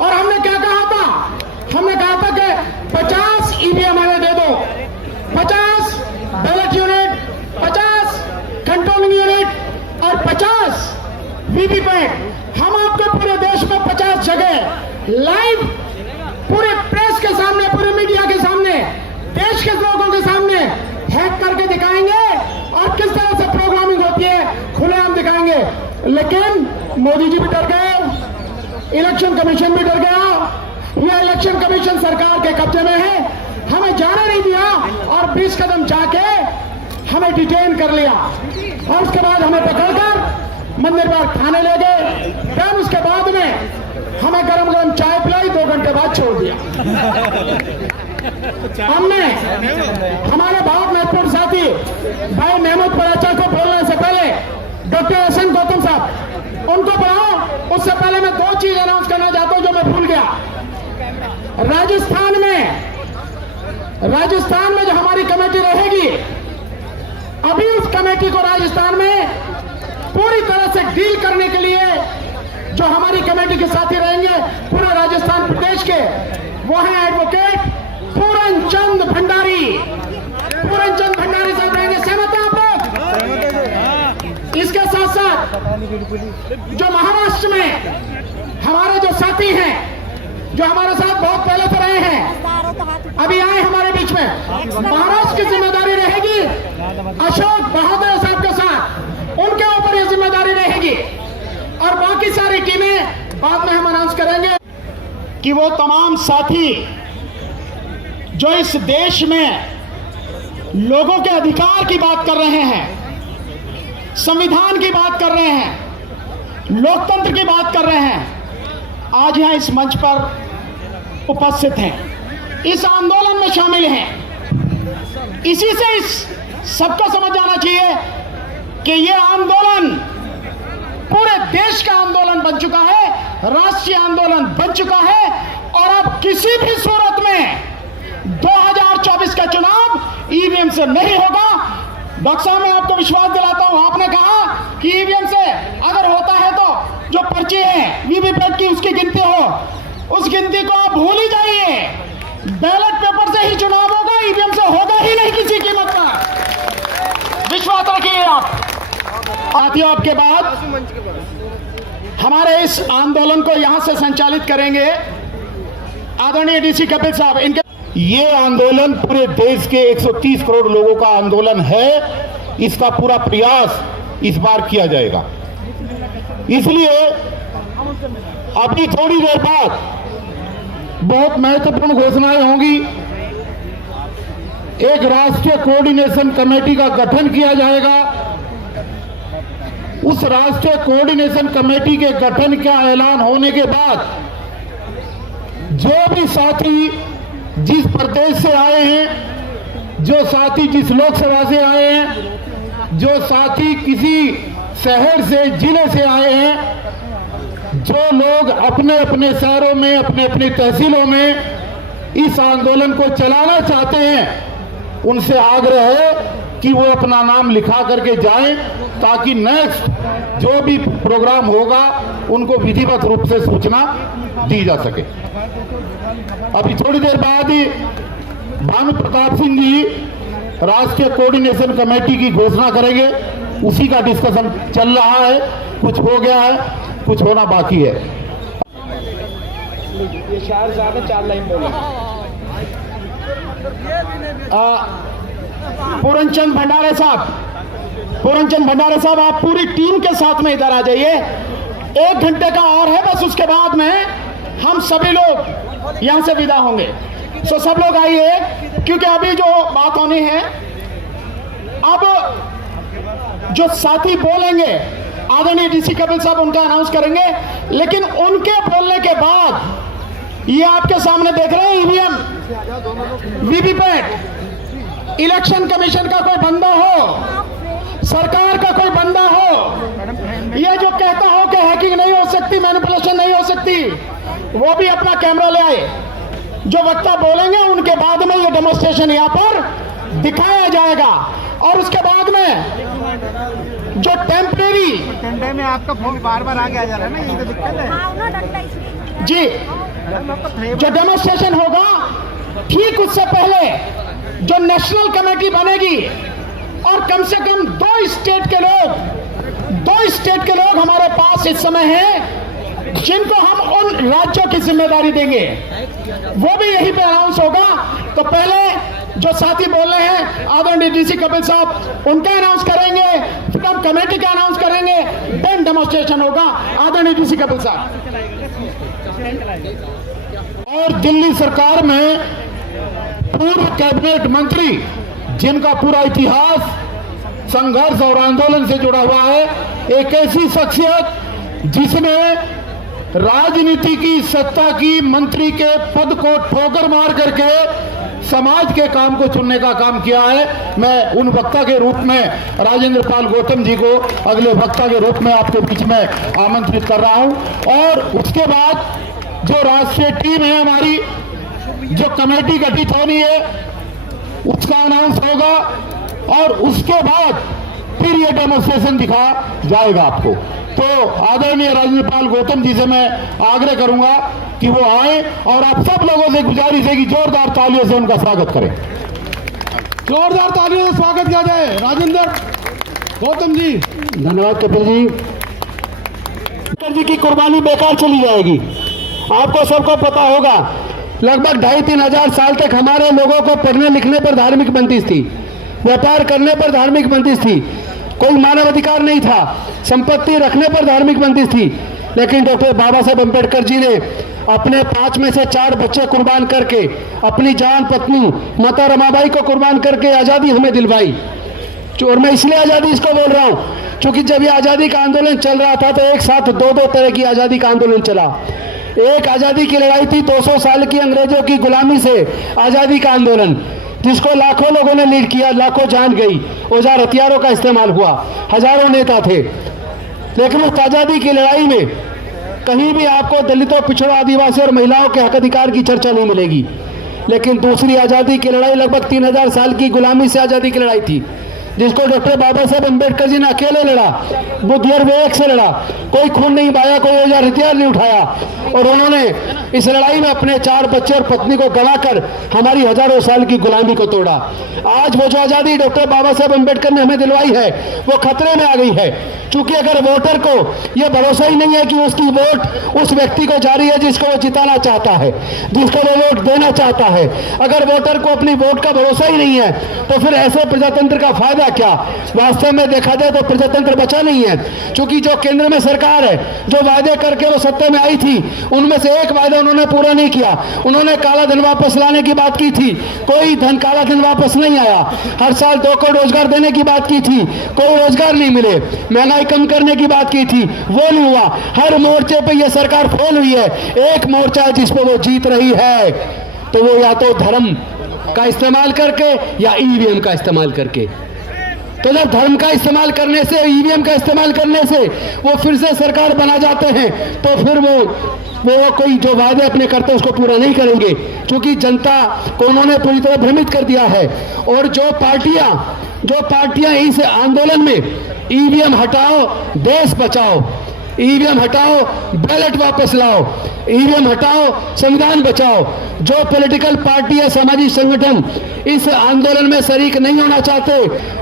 और हमने क्या कहा था? हमने कहा था कि 50 ईवीएम हमें दे दो, 50 बैलेट यूनिट, 50 कंट्रोलिंग यूनिट और 50 वीवीपैट। हम आपको पूरे देश में 50 जगह लाइव पूरे प्रेस के सामने, पूरे मीडिया के सामने लेकिन मोदी जी भी डर गए, इलेक्शन कमीशन भी डर गया। यह इलेक्शन कमीशन सरकार के कब्जे में है, हमें जाने नहीं दिया और 20 कदम जाके हमें डिटेन कर लिया और उसके बाद हमें पकड़कर मंदिर पर खाने ले गए। फिर उसके बाद में हमें गरम गरम चाय पिलाई, 2 घंटे बाद छोड़ दिया। हमने हमारे बहुत महत्वपूर्ण साथी भाई महमूद पराचा को बोलने से पहले डॉक्टर एस.एन. गौतम साहब उनको बुलाओ। उससे पहले मैं 2 चीज अनाउंस करना चाहता हूं जो मैं भूल गया। राजस्थान में जो हमारी कमेटी रहेगी, अभी उस कमेटी को राजस्थान में पूरी तरह से डील करने के लिए जो हमारी कमेटी के साथी रहेंगे पूरे राजस्थान प्रदेश के, वो है एडवोकेट पूरन चंद भंडारी। पूरन चंद भंडारी साहब रहेंगे। सहमत हैं आप लोग? इसके साथ साथ जो महाराष्ट्र में हमारे जो साथी हैं, जो हमारे साथ बहुत पहले से रहे हैं, अभी आए हमारे बीच में, महाराष्ट्र की जिम्मेदारी रहेगी अशोक बहादुर साहब के साथ, उनके ऊपर ये जिम्मेदारी रहेगी और बाकी सारी टीमें बाद में हम अनाउंस करेंगे कि वो तमाम साथी जो इस देश में लोगों के अधिकार की बात कर रहे हैं, संविधान की बात कर रहे हैं, लोकतंत्र की बात कर रहे हैं, आज यहां इस मंच पर उपस्थित हैं, इस आंदोलन में शामिल हैं। इसी से इस सबको समझ जाना चाहिए कि यह आंदोलन पूरे देश का आंदोलन बन चुका है, राष्ट्रीय आंदोलन बन चुका है और अब किसी भी सूरत में 2024 का चुनाव ईवीएम से नहीं होगा। डॉक्टर साहब, मैं आपको विश्वास दिलाता हूं, आपने कहा कि ईवीएम से अगर होता है तो जो पर्ची है वीवीपैट की उसकी गिनती हो, उस गिनती को आप भूल ही जाइए। बैलेट पेपर से ही चुनाव होगा, ईवीएम से होगा ही नहीं किसी कीमत पर। विश्वास रखिए आप। साथियों, आपके बाद हमारे इस आंदोलन को यहां से संचालित करेंगे आदरणीय डीसी कपिल साहब। इनके ये आंदोलन पूरे देश के 130 करोड़ लोगों का आंदोलन है, इसका पूरा प्रयास इस बार किया जाएगा। इसलिए अभी थोड़ी देर बाद बहुत महत्वपूर्ण घोषणाएं होंगी। एक राष्ट्रीय कोऑर्डिनेशन कमेटी का गठन किया जाएगा। उस राष्ट्रीय कोऑर्डिनेशन कमेटी के गठन का ऐलान होने के बाद जो भी साथी जिस प्रदेश से आए हैं, जो साथी जिस लोकसभा से आए हैं, जो साथी किसी शहर से जिले से आए हैं, जो लोग अपने अपने शहरों में अपने अपने तहसीलों में इस आंदोलन को चलाना चाहते हैं, उनसे आग्रह है कि वो अपना नाम लिखा करके जाएं ताकि नेक्स्ट जो भी प्रोग्राम होगा उनको विधिवत रूप से सूचना दी जा सके। अभी थोड़ी देर बाद ही भानु प्रताप सिंह जी राष्ट्रीय कोऑर्डिनेशन कमेटी की घोषणा करेंगे। उसी का डिस्कशन चल रहा है, कुछ हो गया है, कुछ होना बाकी है। ये 4 लाइन बोले। पूरनचंद भंडारे साहब, आप पूरी टीम के साथ में इधर आ जाइए। 1 घंटे का और है बस, उसके बाद में हम सभी लोग यहां से विदा होंगे। सो सब लोग आइए, क्योंकि अभी जो बात होनी है, अब जो साथी बोलेंगे आदरणीय डीसी कपिल साहब उनका अनाउंस करेंगे, लेकिन उनके बोलने के बाद ये आपके सामने देख रहे हैं ईवीएम, वीवीपैट, इलेक्शन कमीशन का कोई बंदा हो, सरकार का कोई बंदा हो, ये जो कहता हो कि हैकिंग नहीं हो सकती, मैनिपुलेशन नहीं हो सकती, वो भी अपना कैमरा ले आए। जो वक्ता बोलेंगे उनके बाद में ये डेमोन्स्ट्रेशन यहाँ पर दिखाया जाएगा और उसके बाद में जो टेम्परेरी ठंडे में आपका फोन बार बार आगे आ जा रहा है ना, ये तो दिक्कत है जी, जो डेमोन्स्ट्रेशन होगा ठीक उससे पहले जो नेशनल कमेटी बनेगी और कम से कम 2 स्टेट के लोग हमारे पास इस समय हैं जिनको हम उन राज्यों की जिम्मेदारी देंगे, वो भी यहीं पे अनाउंस होगा। तो पहले जो साथी बोल रहे हैं आदरणीय डीसी कपिल साहब उनका अनाउंस करेंगे, फिर हम कमेटी का अनाउंस करेंगे, देन डेमोन्स्ट्रेशन होगा। आदरणीय डीसी कपिल साहब। और दिल्ली सरकार में पूर्व कैबिनेट मंत्री जिनका पूरा इतिहास संघर्ष और आंदोलन से जुड़ा हुआ है, एक ऐसी शख्सियत जिसने राजनीति की सत्ता की मंत्री के पद को ठोकर मार करके समाज के काम को चुनने का काम किया है। मैं उन वक्ता के रूप में राजेंद्र पाल गौतम जी को अगले वक्ता के रूप में आपके बीच में आमंत्रित कर रहा हूं। और उसके बाद जो राष्ट्रीय टीम है हमारी, जो कमेटी गठित होनी है, उसका अनाउंस होगा और उसके बाद फिर ये डेमोन्स्ट्रेशन दिखा जाएगा आपको। तो आदरणीय राजेंद्र पाल गौतम जी से मैं आग्रह करूंगा कि वो आए और आप सब लोगों से गुजारिश है कि जोरदार तालियों से उनका स्वागत करें। जोरदार तालियों से स्वागत किया जाए राजेंद्र गौतम जी। धन्यवाद कपिल जी। कपिल जी की कुर्बानी बेकार चली जाएगी। आपको सबको पता होगा, लगभग 2,500-3 हजार साल तक हमारे लोगों को पढ़ने लिखने पर धार्मिक बंदिश थी, व्यापार करने पर धार्मिक बंदिश थी, कोई मानव अधिकार नहीं था, संपत्ति रखने पर धार्मिक बंदिश थी। लेकिन डॉक्टर बाबा साहेब अम्बेडकर जी ने अपने 5 में से 4 बच्चे कुर्बान करके, अपनी जान पत्नी माता रमाबाई को कुर्बान करके आज़ादी हमें दिलवाई। और मैं इसलिए आज़ादी इसको बोल रहा हूँ क्योंकि जब ये आज़ादी का आंदोलन चल रहा था तो एक साथ 2-2 तरह की आज़ादी का आंदोलन चला। एक आज़ादी की लड़ाई थी 200 साल की अंग्रेजों की गुलामी से आज़ादी का आंदोलन, जिसको लाखों लोगों ने लीड किया, लाखों जान गई, औजार हथियारों का इस्तेमाल हुआ, हजारों नेता थे। लेकिन उस आज़ादी की लड़ाई में कहीं भी आपको दलितों, पिछड़ों, आदिवासी और महिलाओं के हक अधिकार की चर्चा नहीं मिलेगी। लेकिन दूसरी आज़ादी की लड़ाई लगभग 3,000 साल की गुलामी से आज़ादी की लड़ाई थी, जिसको डॉक्टर बाबा साहेब अम्बेडकर जी ने अकेले लड़ा, बुद्धि और विवेक से लड़ा, कोई खून नहीं बहाया, कोई औजार हथियार नहीं उठाया। और उन्होंने इस लड़ाई में अपने 4 बच्चे और पत्नी को गंवाकर हमारी हजारों साल की गुलामी को तोड़ा। आज वो जो आज़ादी डॉक्टर बाबा साहेब अम्बेडकर ने हमें दिलवाई है वो खतरे में आ गई है, क्योंकि अगर वोटर को यह भरोसा ही नहीं है कि उसकी वोट उस व्यक्ति को जारी है जिसको वो जिताना चाहता है, जिसको वो वोट देना चाहता है, अगर वोटर को अपनी वोट का भरोसा ही नहीं है तो फिर ऐसे प्रजातंत्र का फायदा क्या? वास्तव में देखा जाए तो प्रजातंत्र बचा नहीं है, क्योंकि जो केंद्र में सरकार है, जो वायदे करके वो सत्ता में आई थी, उनमें से एक वायदा उन्होंने पूरा नहीं किया। उन्होंने काला धन वापस लाने की बात की थी, कोई धन काला धन वापस नहीं आया। हर साल 2 करोड़ रोजगार देने की बात की थी, कोई रोजगार नहीं मिले। महंगाई कम करने की बात की थी, वो नहीं हुआ। हर मोर्चे पे ये सरकार फेल हुई है। एक मोर्चा है जिस पे वो जीत रही है, तो वो या तो धर्म का इस्तेमाल करके या ईवीएम का इस्तेमाल करके। तो जब धर्म का इस्तेमाल करने से, ईवीएम का इस्तेमाल करने से वो फिर से सरकार बना जाते हैं, तो फिर वो कोई जो वायदे अपने करते हैं उसको पूरा नहीं करेंगे, क्योंकि जनता को उन्होंने पूरी तरह भ्रमित कर दिया है। और जो पार्टियां इस आंदोलन में ईवीएम हटाओ देश बचाओ, ईवीएम हटाओ बैलेट वापस लाओ, ईवीएम हटाओ संविधान बचाओ, जो पॉलिटिकल पार्टी या सामाजिक संगठन इस आंदोलन में शरीक नहीं होना चाहते,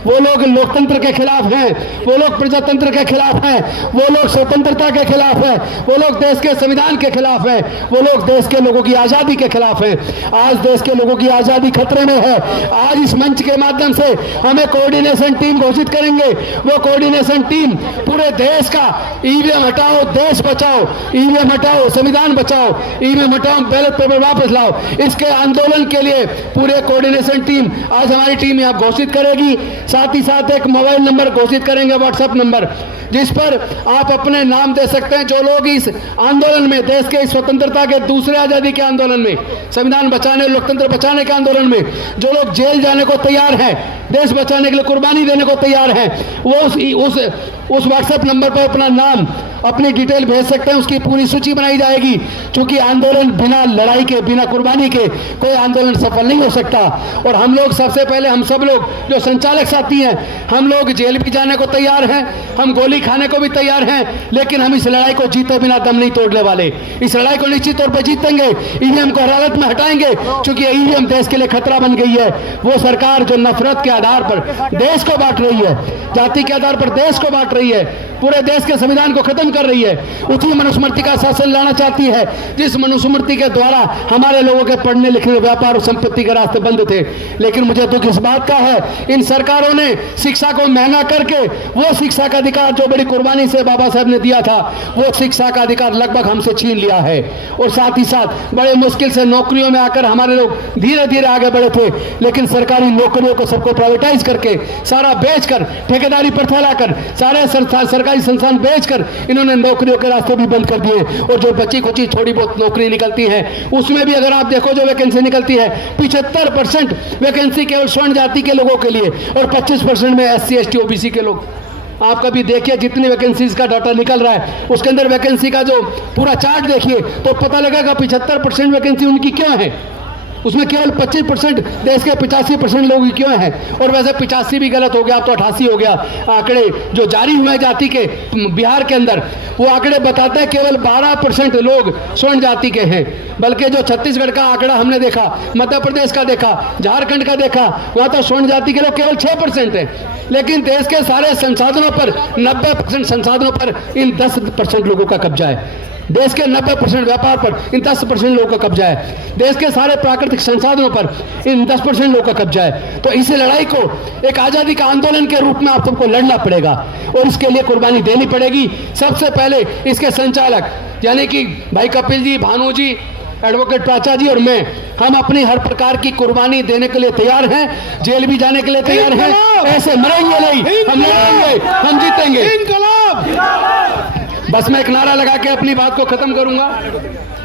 वो लोग लोकतंत्र के खिलाफ हैं, वो लोग प्रजातंत्र के खिलाफ हैं, वो लोग स्वतंत्रता के खिलाफ हैं, वो लोग देश के संविधान के खिलाफ हैं, वो लोग देश के लोगों की आज़ादी के खिलाफ हैं। आज देश के लोगों की आज़ादी खतरे में है। आज इस मंच के माध्यम से हमें कोऑर्डिनेशन टीम घोषित करेंगे। वो कोऑर्डिनेशन टीम पूरे देश का ईवीएम हटाओ देश बचाओ, ईवीएम हटाओ संविधान बचाओ, ईवीएम हटाओ बैलेट पेपर वापस लाओ, इसके आंदोलन के लिए पूरे कोऑर्डिनेशन टीम आज हमारी टीम यहाँ घोषित करेगी। साथ ही साथ एक मोबाइल नंबर घोषित करेंगे, व्हाट्सएप नंबर, जिस पर आप अपने नाम दे सकते हैं। जो लोग इस आंदोलन में, देश के स्वतंत्रता के दूसरे आज़ादी के आंदोलन में, संविधान बचाने, लोकतंत्र बचाने के आंदोलन में जो लोग जेल जाने को तैयार हैं, देश बचाने के लिए कुर्बानी देने को तैयार हैं, वो उस व्हाट्सएप नंबर पर अपना नाम, अपनी डिटेल भेज सकते हैं। उसकी पूरी सूची बनाई जाएगी, क्योंकि आंदोलन बिना लड़ाई के, बिना कुर्बानी के कोई आंदोलन सफल नहीं हो सकता। और हम लोग सबसे पहले, हम सब लोग जो संचालक साथी हैं, हम लोग जेल भी जाने को तैयार हैं, हम गोली खाने को भी तैयार हैं, लेकिन हम इस लड़ाई को जीते बिना दम नहीं तोड़ने वाले। इस लड़ाई को निश्चित तौर पर जीतेंगे। ईवीएम को हर हालत में हटाएंगे, क्योंकि ईवीएम देश के लिए खतरा बन गई है। वो सरकार जो नफरत के आधार पर देश को बांट रही है, जाति के आधार पर देश को बांट रही है, पूरे देश के संविधान को खत्म कर रही है, उसी मनुस्मृति का शासन लाना चाहती है जिस मनुस्मृति के द्वारा हमारे लोगों के पढ़ने लिखने, व्यापार और संपत्ति के रास्ते बंद थे। लेकिन मुझे दुख इस बात का है, इन सरकारों ने शिक्षा को महंगा करके वो शिक्षा का अधिकार जो बड़ी कुर्बानी से बाबा साहब ने दिया था, वो शिक्षा का अधिकार लगभग हमसे छीन लिया है। और साथ ही साथ बड़े मुश्किल से नौकरियों में आकर हमारे लोग धीरे धीरे आगे बढ़े थे, लेकिन सरकारी नौकरियों को सबको प्राइवेटाइज करके, सारा बेचकर, ठेकेदारी पर फैलाकर, सारे सरकारी संस्थान बेचकर इन्होंने नौकरियों के रास्ते भी बंद कर दिए। और जो बची कुची थोड़ी बहुत नौकरी निकलती है, उसमें भी अगर आप देखो जो वैकेंसी निकलती है, 75% वैकेंसी केवल स्वर्ण जाति के लोगों के लिए और 25% में SC ST OBC के लोग। आप कभी देखिए जितनी वैकेंसीज का डाटा निकल रहा है, उसके अंदर वैकेंसी का जो पूरा चार्ट देखिए तो पता लगेगा 75% वैकेंसी उनकी क्यों है, उसमें केवल 25% देश के 85% लोग क्यों हैं। और वैसे 85 भी गलत हो गया, अब तो 88 हो गया। आंकड़े जो जारी हुए जाति के बिहार के अंदर, वो आंकड़े बताते हैं केवल 12% लोग स्वर्ण जाति के हैं, बल्कि जो छत्तीसगढ़ का आंकड़ा हमने देखा, मध्य प्रदेश का देखा, झारखंड का देखा, वहाँ तो स्वर्ण जाति के लोग केवल 6% हैं। लेकिन देश के सारे संसाधनों पर 90% संसाधनों पर इन 10% लोगों का कब्जा है। देश के 90% व्यापार पर इन 10% लोगों का कब्जा है। देश के सारे प्राकृतिक संसाधनों पर इन 10% लोगों का कब्जा है। तो इस लड़ाई को एक आज़ादी का आंदोलन के रूप में आप सबको लड़ना पड़ेगा और इसके लिए कुर्बानी देनी पड़ेगी। सबसे पहले इसके संचालक यानी कि भाई कपिल जी, भानु जी, एडवोकेट प्राचा जी और मैं, हम अपनी हर प्रकार की कुर्बानी देने के लिए तैयार हैं, जेल भी जाने के लिए तैयार हैं। ऐसे मरेंगे नहीं, हम लड़ेंगे, हम जीतेंगे। बस मैं एक नारा लगा के अपनी बात को खत्म करूंगा।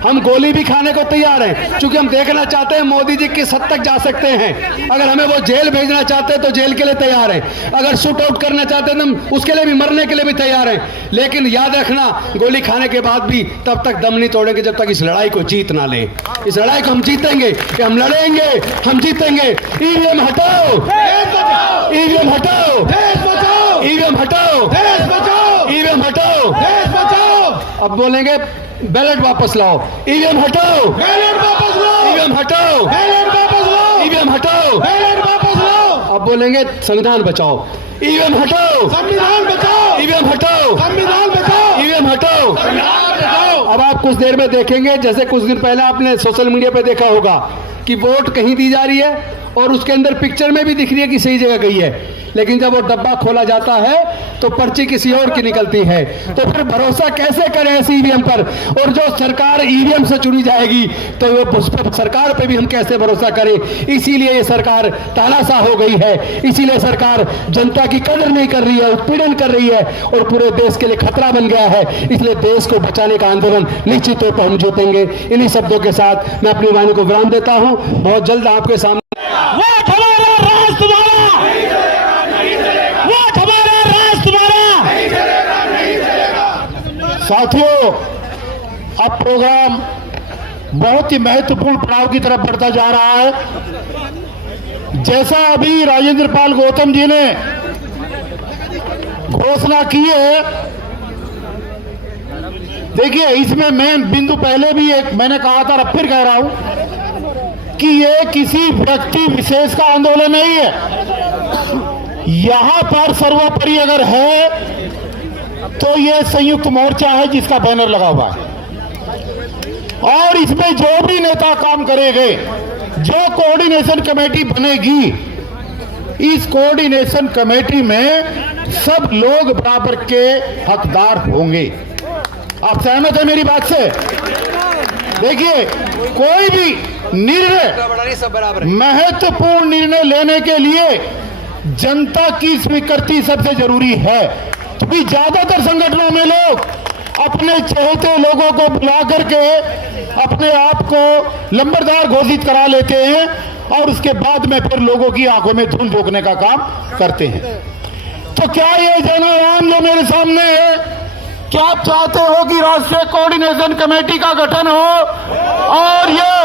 हम गोली भी खाने को तैयार हैं, क्योंकि हम देखना चाहते हैं मोदी जी किस हद तक जा सकते हैं। अगर हमें वो जेल भेजना चाहते हैं तो जेल के लिए तैयार हैं, अगर शूट आउट करना चाहते हैं तो हम उसके लिए भी, मरने के लिए भी तैयार हैं। लेकिन याद रखना, गोली खाने के बाद भी तब तक दम नहीं तोड़ेंगे जब तक इस लड़ाई को जीत ना ले। इस लड़ाई को हम जीतेंगे, कि हम लड़ेंगे, हम जीतेंगे। ईवीएम हटाओ, ईवीएम हटाओ, ईवीएम हटाओ, ईवीएम हटाओ, अब बोलेंगे बैलेट वापस लाओ, ईवीएम हटाओ, बैलेट वापस लाओ, ईवीएम हटाओ, बैलेट वापस लाओ, ईवीएम हटाओ, बैलेट वापस लाओ। अब बोलेंगे संविधान बचाओ, ईवीएम हटाओ, संविधान बचाओ, ईवीएम हटाओ, संविधान बचाओ, ईवीएम हटाओ, संविधान बचाओ। अब आप कुछ देर में देखेंगे, जैसे कुछ दिन पहले आपने सोशल मीडिया पे देखा होगा कि वोट कहीं दी जा रही है और उसके अंदर पिक्चर में भी दिख रही है कि सही जगह गई है, लेकिन जब वो डब्बा खोला जाता है तो पर्ची किसी और की निकलती है। तो फिर भरोसा कैसे करें ऐसे ईवीएम पर? और जो सरकार ईवीएम से चुनी जाएगी तो वो उस पर सरकार पे भी हम कैसे भरोसा करें? इसीलिए ये सरकार तानाशाह हो गई है, इसीलिए सरकार जनता की कदर नहीं कर रही है, उत्पीड़न कर रही है और पूरे देश के लिए खतरा बन गया है। इसलिए देश को बचाने का आंदोलन निश्चित तौर पर हम जीतेंगे। इन्हीं शब्दों के साथ मैं अपनी वाणी को विराम देता हूँ। बहुत जल्द आपके सामने साथियों, अब प्रोग्राम बहुत ही महत्वपूर्ण पड़ाव की तरफ बढ़ता जा रहा है। जैसा अभी राजेंद्र पाल गौतम जी ने घोषणा की है, देखिए इसमें मैं बिंदु पहले भी एक मैंने कहा था, अब फिर कह रहा हूं कि ये किसी व्यक्ति विशेष का आंदोलन नहीं है। यहां पर सर्वोपरि अगर है तो ये संयुक्त मोर्चा है जिसका बैनर लगा हुआ है, और इसमें जो भी नेता काम करेंगे, जो कोऑर्डिनेशन कमेटी बनेगी, इस कोऑर्डिनेशन कमेटी में सब लोग बराबर के हकदार होंगे। आप सहमत है मेरी बात से? देखिए, कोई भी निर्णय, महत्वपूर्ण निर्णय लेने के लिए जनता की स्वीकृति सबसे जरूरी है। क्योंकि ज्यादातर संगठनों में लोग अपने चहेते लोगों को बुला करके अपने आप को लंबरदार घोषित करा लेते हैं और उसके बाद में फिर लोगों की आंखों में धूल झोंकने का काम करते हैं। तो क्या ये जन आवाम जो मेरे सामने है, क्या आप चाहते हो कि राष्ट्रीय कोऑर्डिनेशन कमेटी का गठन हो और ये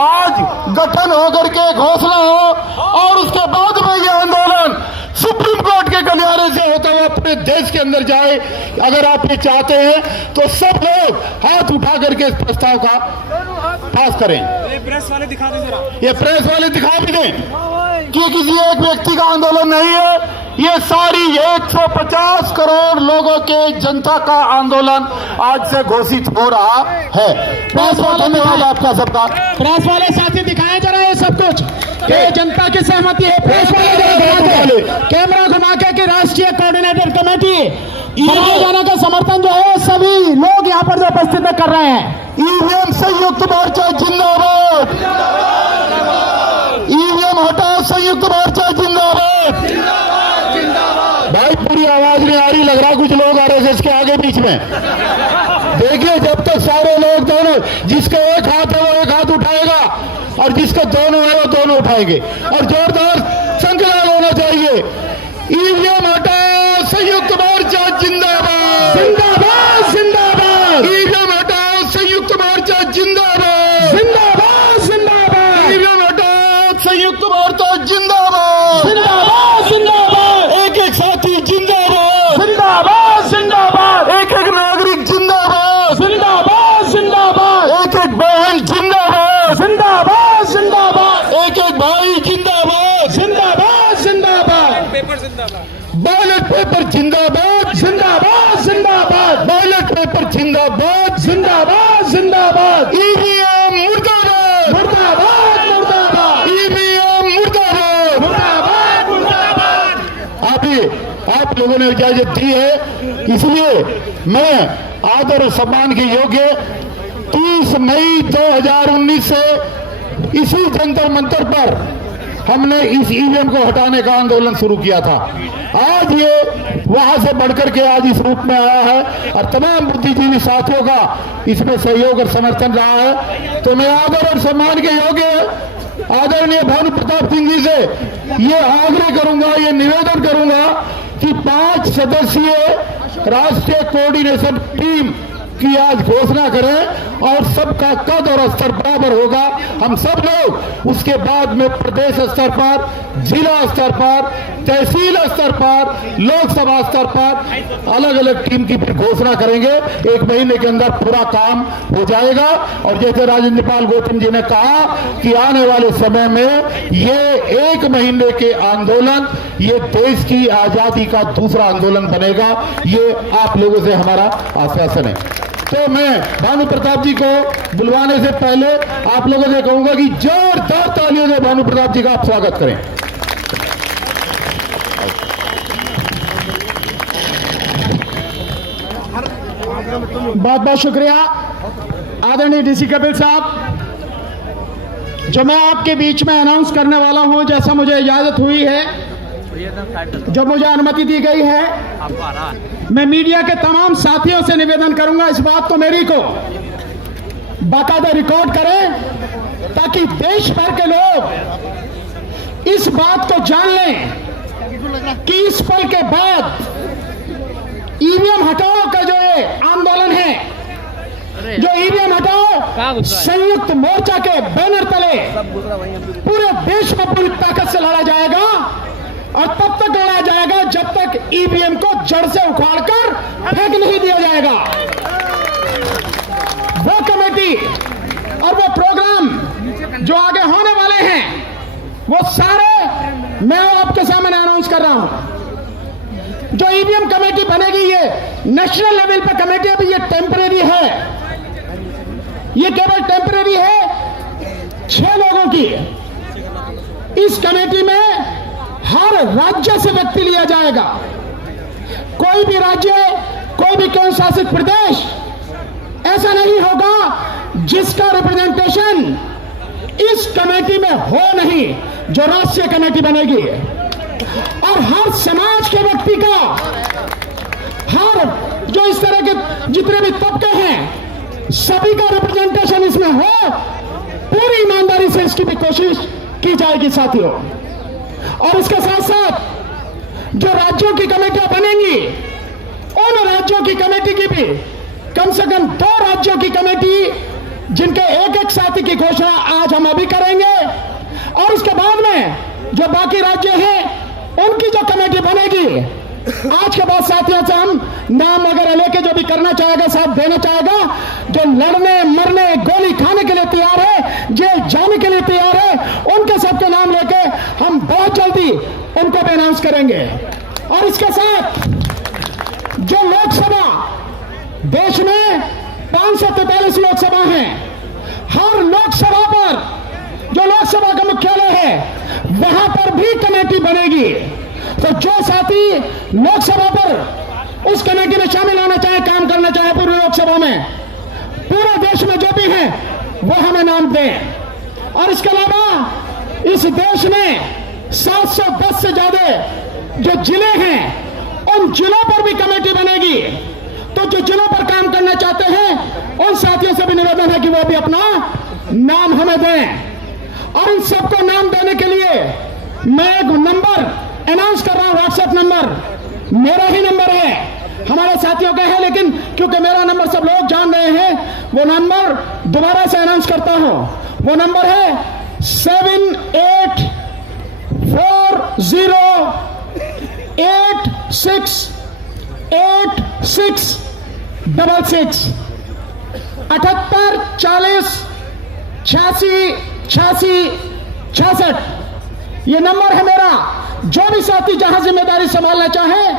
आज गठन होकर के घोषणा हो और उसके बाद में ये आंदोलन सुप्रीम कोर्ट के गलियारे से होता हुआ पूरे देश के अंदर जाए? अगर आप ये चाहते हैं तो सब लोग हाथ उठा करके इस प्रस्ताव का पास करें। ये प्रेस वाले दिखा दें जरा, ये प्रेस वाले दिखा भी दें कि किसी एक व्यक्ति का आंदोलन नहीं है, ये सारी 150 करोड़ लोगों के जनता का आंदोलन आज से घोषित हो रहा है। बहुत बहुत धन्यवाद आपका सबका। प्रेस वाले साथी दिखाएं जरा ये सब कुछ, ये जनता की सहमति है। प्रेस वाले जरा घुमा के, कैमरा घुमा के कि राष्ट्रीय कोऑर्डिनेटर कमेटी जाना का समर्थन जो है सभी लोग यहाँ पर जो उपस्थित कर रहे हैं। ईवीएम संयुक्त मोर्चा जिंदाबाद, ईवीएम हटाओ संयुक्त मोर्चा जिंदाबाद। भाई पूरी आवाज नहीं आ रही, लग रहा कुछ लोग आरएसएस के आगे बीच में। देखिए जब तक सारे लोग दोनों, जिसका एक हाथ है वो एक हाथ उठाएगा और जिसका दोनों है वो दोनों उठाएंगे और जोरदार संकल्प होना चाहिए। ईवीएम हटाओ संयुक्त मोर्चा जिंदाबाद, जिंदाबाद जिंदाबाद, ईवीएम हटाओ संयुक्त मोर्चा जिंदाबाद, जिंदाबाद जिंदाबाद, ईवीएम हटाओ संयुक्त मोर्चा जिंदाबाद, जिंदाबाद जिंदाबाद, एक एक साथी जिंदाबाद, जिंदाबाद जिंदाबाद, एक एक नागरिक जिंदाबाद, जिंदाबाद जिंदाबाद, एक एक बहन जिंदाबाद, जिंदाबाद जिंदाबाद, एक एक भाई जिंदाबाद, जिंदाबाद जिंदाबाद, बैलेट पेपर जिंदाबाद, जिंदाबाद जिंदाबाद, बैलेट पेपर जिंदाबाद, जिंदाबाद जिंदाबाद, ईवीएम मुर्दाबाद, मुर्दाबाद मुर्दाबाद, ईवीएम मुर्दाबाद। मुर्दाबाद मुर्दाबाद। आप लोगों ने इजाजत दी है, इसलिए मैं आदर और सम्मान के योग्य 30 मई 2019 से इसी जंतर मंतर पर हमने इस ईवीएम को हटाने का आंदोलन शुरू किया था। आज ये वहां से बढ़कर के आज इस रूप में आया है और तमाम बुद्धिजीवी साथियों का इसमें सहयोग और समर्थन रहा है। तो मैं आदर और सम्मान के योग्य आदरणीय भानु प्रताप सिंह जी से ये आग्रह करूंगा, ये निवेदन करूंगा कि 5 सदस्यीय राष्ट्रीय कोऑर्डिनेशन टीम की आज घोषणा करें और सबका कद और स्तर बराबर होगा। हम सब लोग उसके बाद में प्रदेश स्तर पर, जिला स्तर पर, तहसील स्तर पर, लोकसभा स्तर पर अलग अलग टीम की फिर घोषणा करेंगे। 1 महीने के अंदर पूरा काम हो जाएगा और जैसे राजेंद्र पाल गौतम जी ने कहा कि आने वाले समय में ये 1 महीने के आंदोलन ये देश की आजादी का दूसरा आंदोलन बनेगा, ये आप लोगों से हमारा आश्वासन है। तो मैं भानु प्रताप जी को बुलवाने से पहले आप लोगों से कहूंगा कि जोरदार तालियों से भानु प्रताप जी का आप स्वागत करें। बहुत बहुत शुक्रिया आदरणीय डीसी कपिल साहब। जो मैं आपके बीच में अनाउंस करने वाला हूं, जैसा मुझे इजाजत हुई है, जो मुझे अनुमति दी गई है, मैं मीडिया के तमाम साथियों से निवेदन करूंगा इस बात को मेरी को बाकायदा रिकॉर्ड करें ताकि देश भर के लोग इस बात को जान लें कि इस पल के बाद ईवीएम हटाओ का जो ये आंदोलन है, जो ईवीएम हटाओ संयुक्त मोर्चा के बैनर तले पूरे देश में पूरी ताकत से लड़ा जाएगा और तब तक लड़ा जाएगा जब तक ईवीएम को जड़ से उखाड़कर फेंक नहीं दिया जाएगा। वो कमेटी और वो प्रोग्राम जो आगे होने वाले हैं वो सारे मैं आपके सामने अनाउंस कर रहा हूं। जो ईवीएम कमेटी बनेगी ये नेशनल लेवल पर कमेटी, अभी ये टेम्परेरी है, ये केवल टेम्परेरी है 6 लोगों की। इस कमेटी में हर राज्य से व्यक्ति लिया जाएगा। कोई भी राज्य, कोई भी केंद्र शासित प्रदेश ऐसा नहीं होगा जिसका रिप्रेजेंटेशन इस कमेटी में हो नहीं, जो राष्ट्रीय कमेटी बनेगी। और हर समाज के व्यक्ति का, हर जो इस तरह के जितने भी तबके हैं सभी का रिप्रेजेंटेशन इसमें हो। पूरी ईमानदारी से इसकी भी कोशिश की जाएगी साथियों। और इसके साथ साथ जो राज्यों की कमेटियां बनेंगी उन राज्यों की कमेटी की भी कम से कम 2 राज्यों की कमेटी, जिनके एक साथी की घोषणा आज हम अभी करेंगे, और उसके बाद में जो बाकी राज्य हैं उनकी जो कमेटी बनेगी, आज के बाद साथियों से हम नाम वगैरह लेके जो भी करना चाहेगा, साथ देना चाहेगा, जो लड़ने मरने गोली खाने के लिए तैयार है, जेल जाने के लिए तैयार है, उनके सबके नाम लेके हम बहुत जल्दी उनको भी अनाउंस करेंगे। और इसके साथ जो लोकसभा देश में 543 लोकसभा हैं, हर लोकसभा पर जो लोकसभा का मुख्यालय है वहां पर भी कमेटी बनेगी। तो जो साथी लोकसभा पर उस कमेटी में शामिल होना चाहे, काम करना चाहे पूरी लोकसभा में, पूरे देश में जो भी है वो हमें नाम दें। और इसके अलावा इस देश में 710 से ज्यादा जो जिले हैं उन जिलों पर भी कमेटी बनेगी। तो जो जिलों पर काम करना चाहते हैं उन साथियों से भी निवेदन है कि वो भी अपना नाम हमें दें। और इन सबको नाम देने के लिए मैं एक नंबर अनाउंस कर रहा हूं, व्हाट्सएप नंबर मेरा ही नंबर है, हमारे साथियों का है, लेकिन क्योंकि मेरा नंबर सब लोग जान रहे हैं वो नंबर दोबारा से अनाउंस करता हूं। वो नंबर है 78408686 78 40 86 86 66 ये नंबर है मेरा। जो भी साथी जहां जिम्मेदारी संभालना चाहे,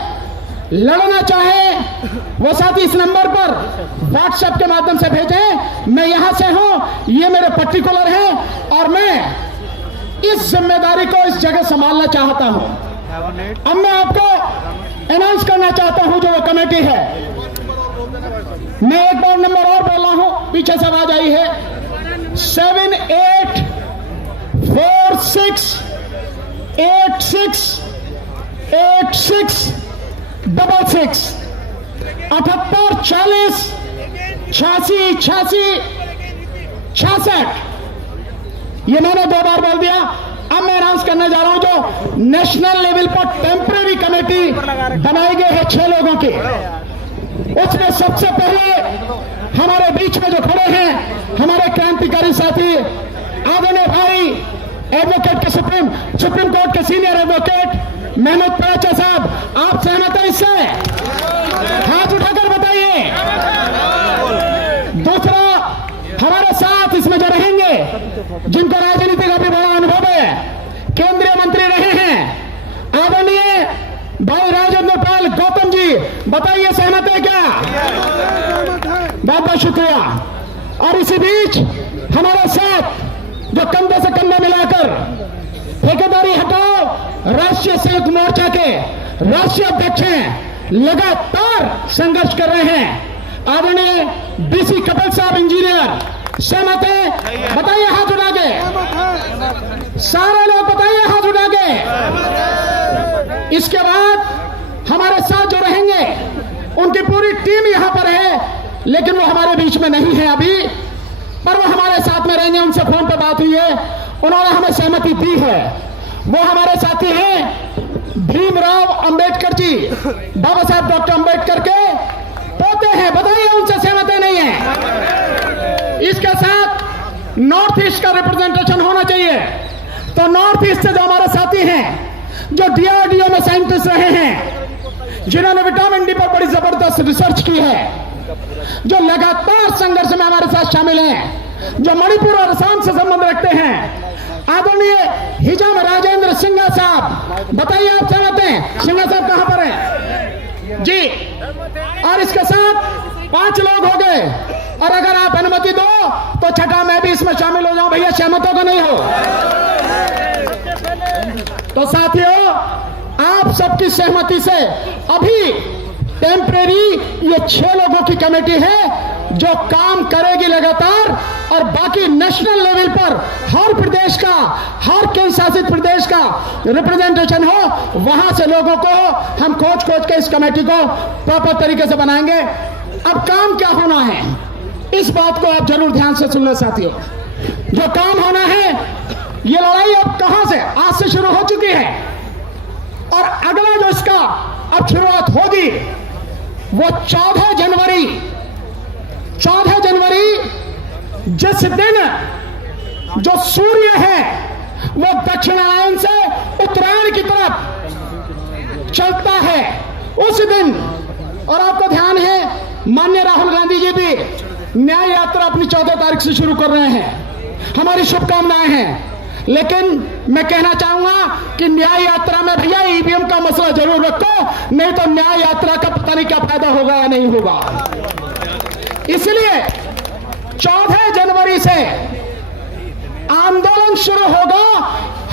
लड़ना चाहे, वो साथी इस नंबर पर व्हाट्सएप के माध्यम से भेजें। मैं यहां से हूं, ये मेरे पर्टिकुलर है और मैं इस जिम्मेदारी को इस जगह संभालना चाहता हूं। अब मैं आपको अनाउंस करना चाहता हूं जो वो कमेटी है। मैं एक बार नंबर और बोल रहा हूं, पीछे से आवाज आई है 78468686 78 40 86 86 66। ये मैंने 2 बार बोल दिया। अब मैं अनाउंस करने जा रहा हूं जो नेशनल लेवल पर टेम्परेरी कमेटी बनाई गई है 6 लोगों की। उसमें सबसे पहले हमारे बीच में जो खड़े हैं हमारे क्रांतिकारी साथी आदरणीय भाई एडवोकेट के सुप्रीम कोर्ट के सीनियर एडवोकेट महमूद प्राचा साहब, आप सहमत हैं इससे? हाथ उठाकर बताइए। दूसरा, हमारे साथ इसमें जो रहेंगे, जिनको राजनीति का भी बड़ा अनुभव है, केंद्रीय मंत्री रहे हैं आदरणीय भाई राजेंद्र पाल गौतम जी, बताइए सहमत है क्या? बहुत बहुत शुक्रिया। और इसी बीच हमारे साथ जो कंधे से कंधा मिलाकर ठेकेदारी हटाओ राष्ट्रीय संयुक्त मोर्चा के राष्ट्रीय अध्यक्ष हैं, लगातार संघर्ष कर रहे हैं, आदरणीय बीसी कपिल साहब इंजीनियर, सहमत है? बताइए हाथ उठा के, सारे लोग बताइए हाथ उठा के। इसके बाद हमारे साथ जो रहेंगे उनकी पूरी टीम यहां पर है, लेकिन वो हमारे बीच में नहीं है अभी, पर वो हमारे साथ में रहेंगे। उनसे फोन पर बात हुई है, उन्होंने हमें सहमति दी है। वो हमारे साथी हैं भीमराव अंबेडकर जी, बाबा साहब डॉक्टर अंबेडकर के पोते हैं। बताइए उनसे सहमत है नहीं है? इसके साथ नॉर्थ ईस्ट का रिप्रेजेंटेशन होना चाहिए। तो नॉर्थ ईस्ट से जो हमारे साथी हैं, जो डीआरडीओ में साइंटिस्ट रहे हैं, जिन्होंने विटामिन डी पर बड़ी जबरदस्त रिसर्च की है, जो लगातार संघर्ष में हमारे साथ शामिल हैं, जो मणिपुर और असम से संबंध रखते हैं, आदरणीय हिजाम राजेंद्र सिंघा साहब, बताइए आप सहमत हैं? सिंघा साहब कहां पर हैं जी? और इसके साथ 5 लोग हो गए, और अगर आप अनुमति दो तो छठा मैं भी इसमें शामिल हो जाऊं। भैया सहमत हो कि नहीं हो? तो साथियों, आप सबकी सहमति से अभी टेम्परेरी ये 6 लोगों की कमेटी है जो काम करेगी लगातार, और बाकी नेशनल लेवल पर हर प्रदेश का, हर केंद्र शासित प्रदेश का रिप्रेजेंटेशन हो, वहां से लोगों को हम खोज के इस कमेटी को प्रॉपर तरीके से बनाएंगे। अब काम क्या होना है, इस बात को आप जरूर ध्यान से सुन ले साथियों। जो काम होना है, ये लड़ाई अब कहां से, आज से शुरू हो चुकी है, और अगला जो इसका अब शुरुआत होगी वो 14 जनवरी जिस दिन जो सूर्य है वो दक्षिणायन से उत्तरायण की तरफ चलता है, उस दिन। और आपको ध्यान है, माननीय राहुल गांधी जी भी न्याय यात्रा अपनी 14 तारीख से शुरू कर रहे हैं। हमारी शुभकामनाएं हैं। लेकिन मैं कहना चाहूंगा कि न्याय यात्रा में भैया ईवीएम का मसला जरूर रखो, नहीं तो न्याय यात्रा का पता नहीं क्या फायदा होगा या नहीं होगा। इसलिए 14 जनवरी से आंदोलन शुरू होगा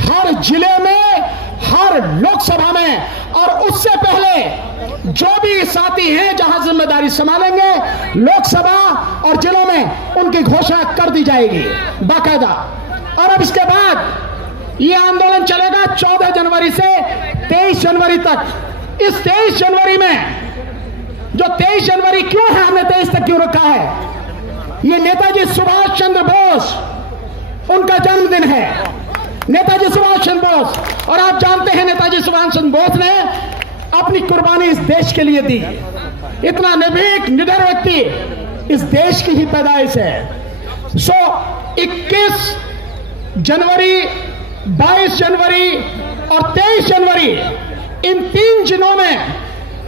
हर जिले में, हर लोकसभा में, और उससे पहले जो भी साथी हैं जहां जिम्मेदारी संभालेंगे लोकसभा और जिलों में, उनकी घोषणा कर दी जाएगी बाकायदा। और अब इसके बाद यह आंदोलन चलेगा 14 जनवरी से 23 जनवरी तक। इस 23 जनवरी में, जो 23 जनवरी क्यों है, हमने 23 तक क्यों रखा है, ये नेताजी सुभाष चंद्र बोस उनका जन्मदिन है, नेताजी सुभाष चंद्र बोस। और आप जानते हैं नेताजी सुभाष चंद्र बोस ने अपनी कुर्बानी इस देश के लिए दी। इतना निर्भीक निडर व्यक्ति इस देश की ही पैदाइश है। 21 जनवरी, 22 जनवरी और 23 जनवरी, इन 3 दिनों में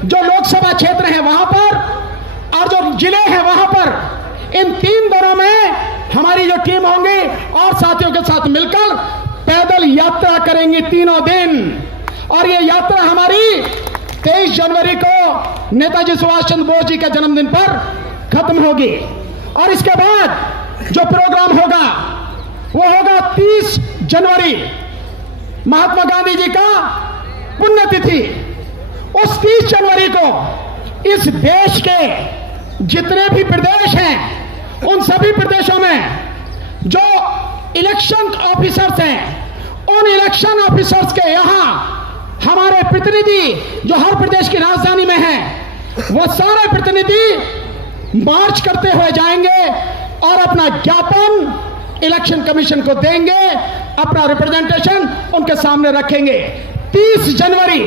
जो लोकसभा क्षेत्र है वहां पर और जो जिले हैं वहां पर, इन 3 दिनों में हमारी जो टीम होंगी और साथियों के साथ मिलकर पैदल यात्रा करेंगी तीनों दिन। और ये यात्रा हमारी 23 जनवरी को नेताजी सुभाष चंद्र बोस जी के जन्मदिन पर खत्म होगी। और इसके बाद जो प्रोग्राम होगा वो होगा 30 जनवरी, महात्मा गांधी जी का पुण्यतिथि। उस 30 जनवरी को इस देश के जितने भी प्रदेश हैं, उन सभी प्रदेशों में जो इलेक्शन ऑफिसर्स हैं, उन इलेक्शन ऑफिसर्स के यहां हमारे प्रतिनिधि जो हर प्रदेश की राजधानी में हैं, वो सारे प्रतिनिधि मार्च करते हुए जाएंगे और अपना ज्ञापन इलेक्शन कमीशन को देंगे, अपना रिप्रेजेंटेशन उनके सामने रखेंगे 30 जनवरी।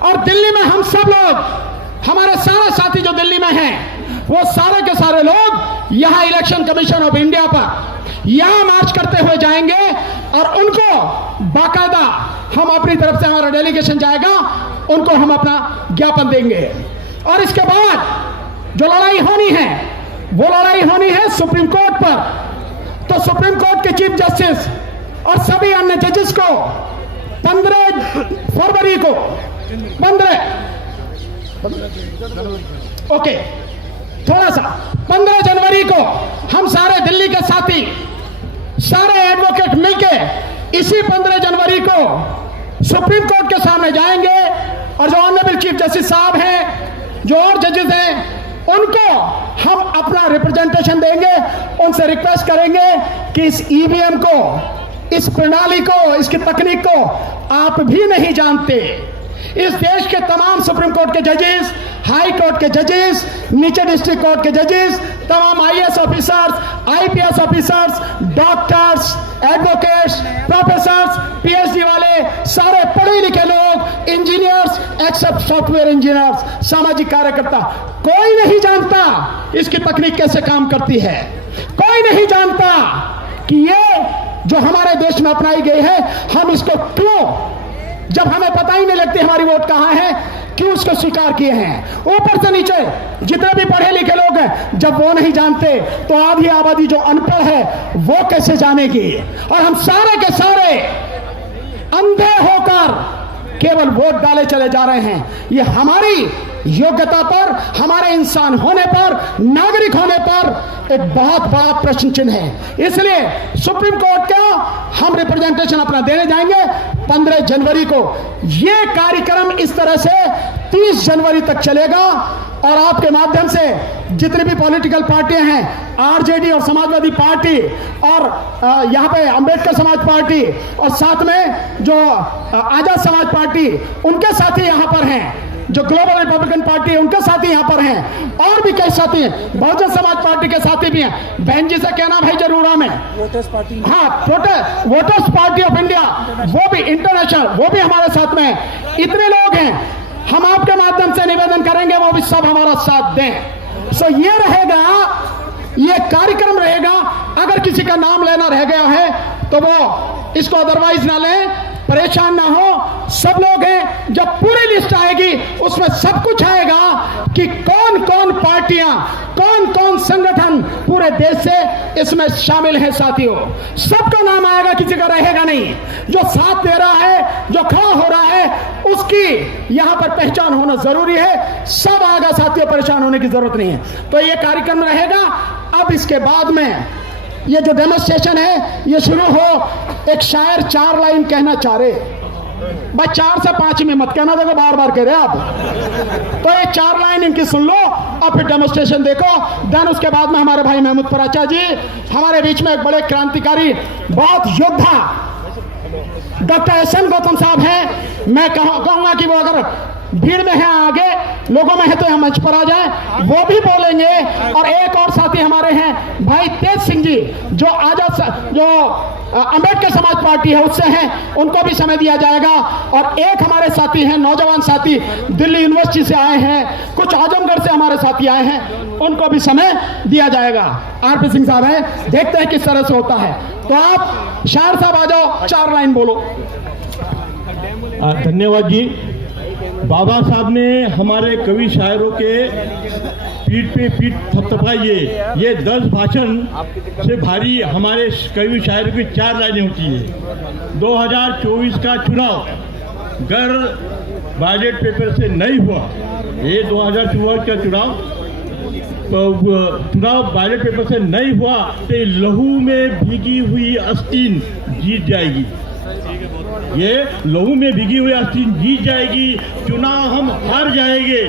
और दिल्ली में हम सब लोग, हमारे सारे साथी जो दिल्ली में हैं, वो सारे के सारे लोग यहां इलेक्शन कमीशन ऑफ इंडिया पर यहां मार्च करते हुए जाएंगे और उनको बाकायदा हम अपनी तरफ से, हमारा डेलीगेशन जाएगा, उनको हम अपना ज्ञापन देंगे। और इसके बाद जो लड़ाई होनी है वो लड़ाई होनी है सुप्रीम कोर्ट पर। तो सुप्रीम कोर्ट के चीफ जस्टिस और सभी अन्य जजेस को 15 फरवरी को 15 जनवरी को हम सारे दिल्ली के साथी, सारे एडवोकेट मिलके इसी 15 जनवरी को सुप्रीम कोर्ट के सामने जाएंगे। और जो ऑनरेबल चीफ जस्टिस साहब हैं, जो और जजेस हैं, उनको हम अपना रिप्रेजेंटेशन देंगे, उनसे रिक्वेस्ट करेंगे कि इस ईवीएम को, इस प्रणाली को, इसकी तकनीक को आप भी नहीं जानते। इस देश के तमाम सुप्रीम कोर्ट के जजेस, हाई कोर्ट के जजेस, नीचे डिस्ट्रिक्ट कोर्ट के जजेस, तमाम IAS officers, IPS officers, doctors, advocates, professors, PhD वाले, सारे पढ़े लिखे लोग, इंजीनियर्स, एक्सेप्ट सॉफ्टवेयर इंजीनियर्स, सामाजिक कार्यकर्ता, कोई नहीं जानता इसकी तकनीक कैसे काम करती है। कोई नहीं जानता कि ये जो हमारे देश में अपनाई गई है, हम इसको क्यों, जब हमें पता ही नहीं लगती हमारी वोट कहां है, क्यों उसको स्वीकार किए हैं। ऊपर से नीचे जितने भी पढ़े लिखे लोग हैं, जब वो नहीं जानते तो आधी आबादी जो अनपढ़ है वो कैसे जानेगी। और हम सारे के सारे अंधे होकर केवल वोट डाले चले जा रहे हैं। ये हमारी योग्यता पर, हमारे इंसान होने पर, नागरिक होने पर एक बहुत बड़ा प्रश्न चिन्ह है। इसलिए सुप्रीम कोर्ट का हम रिप्रेजेंटेशन अपना देने जाएंगे 15 जनवरी को। यह कार्यक्रम इस तरह से 30 जनवरी तक चलेगा। और आपके माध्यम से जितनी भी पॉलिटिकल पार्टियां हैं, आरजेडी और समाजवादी पार्टी और यहाँ पे अंबेडकर समाज पार्टी और साथ में जो आजाद समाज पार्टी, उनके साथी यहाँ पर हैं, जो ग्लोबल रिपब्लिकन पार्टी है उनके साथी यहाँ पर हैं, और भी कई साथी हैं, बहुजन समाज पार्टी के साथी भी हैं। बहन जी से कहना भाई जरूर में वोटर्स पार्टी, हाँ वोटर्स पार्टी ऑफ इंडिया, वो भी इंटरनेशनल, वो भी हमारे साथ में है। इतने लोग हैं, हम आपके माध्यम से निवेदन करेंगे वो भी सब हमारा साथ दें। सो ये रहेगा, ये कार्यक्रम रहेगा। अगर किसी का नाम लेना रह गया है तो वो इसको अदरवाइज ना लें, परेशान ना हो। सब लोग हैं। जब पूरी लिस्ट आएगी उसमें सब कुछ आएगा कि कौन कौन पार्टियां, कौन कौन संगठन पूरे देश से इसमें शामिल हैं साथियों। सबका नाम आएगा, किसी का रहेगा नहीं। जो साथ दे रहा है, जो खड़ा हो रहा है, उसकी यहां पर पहचान होना जरूरी है। सब आएगा साथियों, परेशान होने की जरूरत नहीं है। तो ये कार्यक्रम रहेगा। अब इसके बाद में ये जो डेमोन्स्ट्रेशन है ये शुरू हो। एक शायर 4 लाइन कहना चाह रहे भाई, 4 से 5 में मत कहना, देखो बार बार कह रहे आप। तो ये 4 लाइन इनकी सुन लो और फिर डेमोन्स्ट्रेशन देखो। देन उसके बाद में हमारे भाई महमूद पराचा जी हमारे बीच में एक बड़े क्रांतिकारी, बहुत योद्धा डॉक्टर एस.एन. गौतम साहब हैं। मैं कहूंगा कि वो अगर भीड़ में है, आगे लोगों में है, तो यहाँ मंच पर आ जाए, वो भी बोलेंगे। और एक और साथी हमारे हैं भाई तेज सिंह जी, जो आजाद, जो अंबेडकर समाज पार्टी है उससे हैं, उनको भी समय दिया जाएगा। और एक हमारे साथी हैं, नौजवान साथी, दिल्ली यूनिवर्सिटी से आए हैं, कुछ आजमगढ़ से हमारे साथी आए हैं, उनको भी समय दिया जाएगा। आर.पी. सिंह साहब हैं, देखते हैं किस तरह से होता है। तो आप शायर साहब आ जाओ, 4 लाइन बोलो। धन्यवाद जी। बाबा साहब ने हमारे कवि शायरों के पीठ पे पीठ थपथपाई है। ये 10 भाषण से भारी हमारे कवि शायरों की 4 लाइनें होती है। 2024 का चुनाव अगर बैलेट पेपर से नहीं हुआ, ये 2024 का चुनाव बैलेट पेपर से नहीं हुआ तो लहू में भीगी हुई आस्तीन जीत जाएगी। ये लहू में भीगी हुई आस्तीन जीत जाएगी। चुनाव हम हार जाएंगे,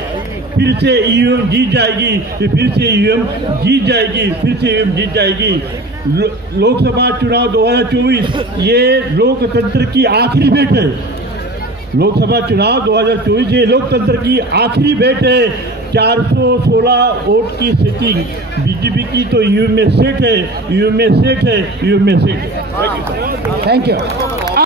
फिर से ईवीएम जीत जाएगी, फिर से ईवीएम जीत जाएगी, फिर से ईवीएम जीत जाएगी। लोकसभा चुनाव 2024 ये लोकतंत्र की आखिरी भेंट है। लोकसभा चुनाव 2024 ये लोकतंत्र की आखिरी भेंट है। 416 वोट की सेटिंग बीजेपी की तो ईवीएम में सेट है, ईवीएम में सेट है, ईवीएम में सेट है। Thank you.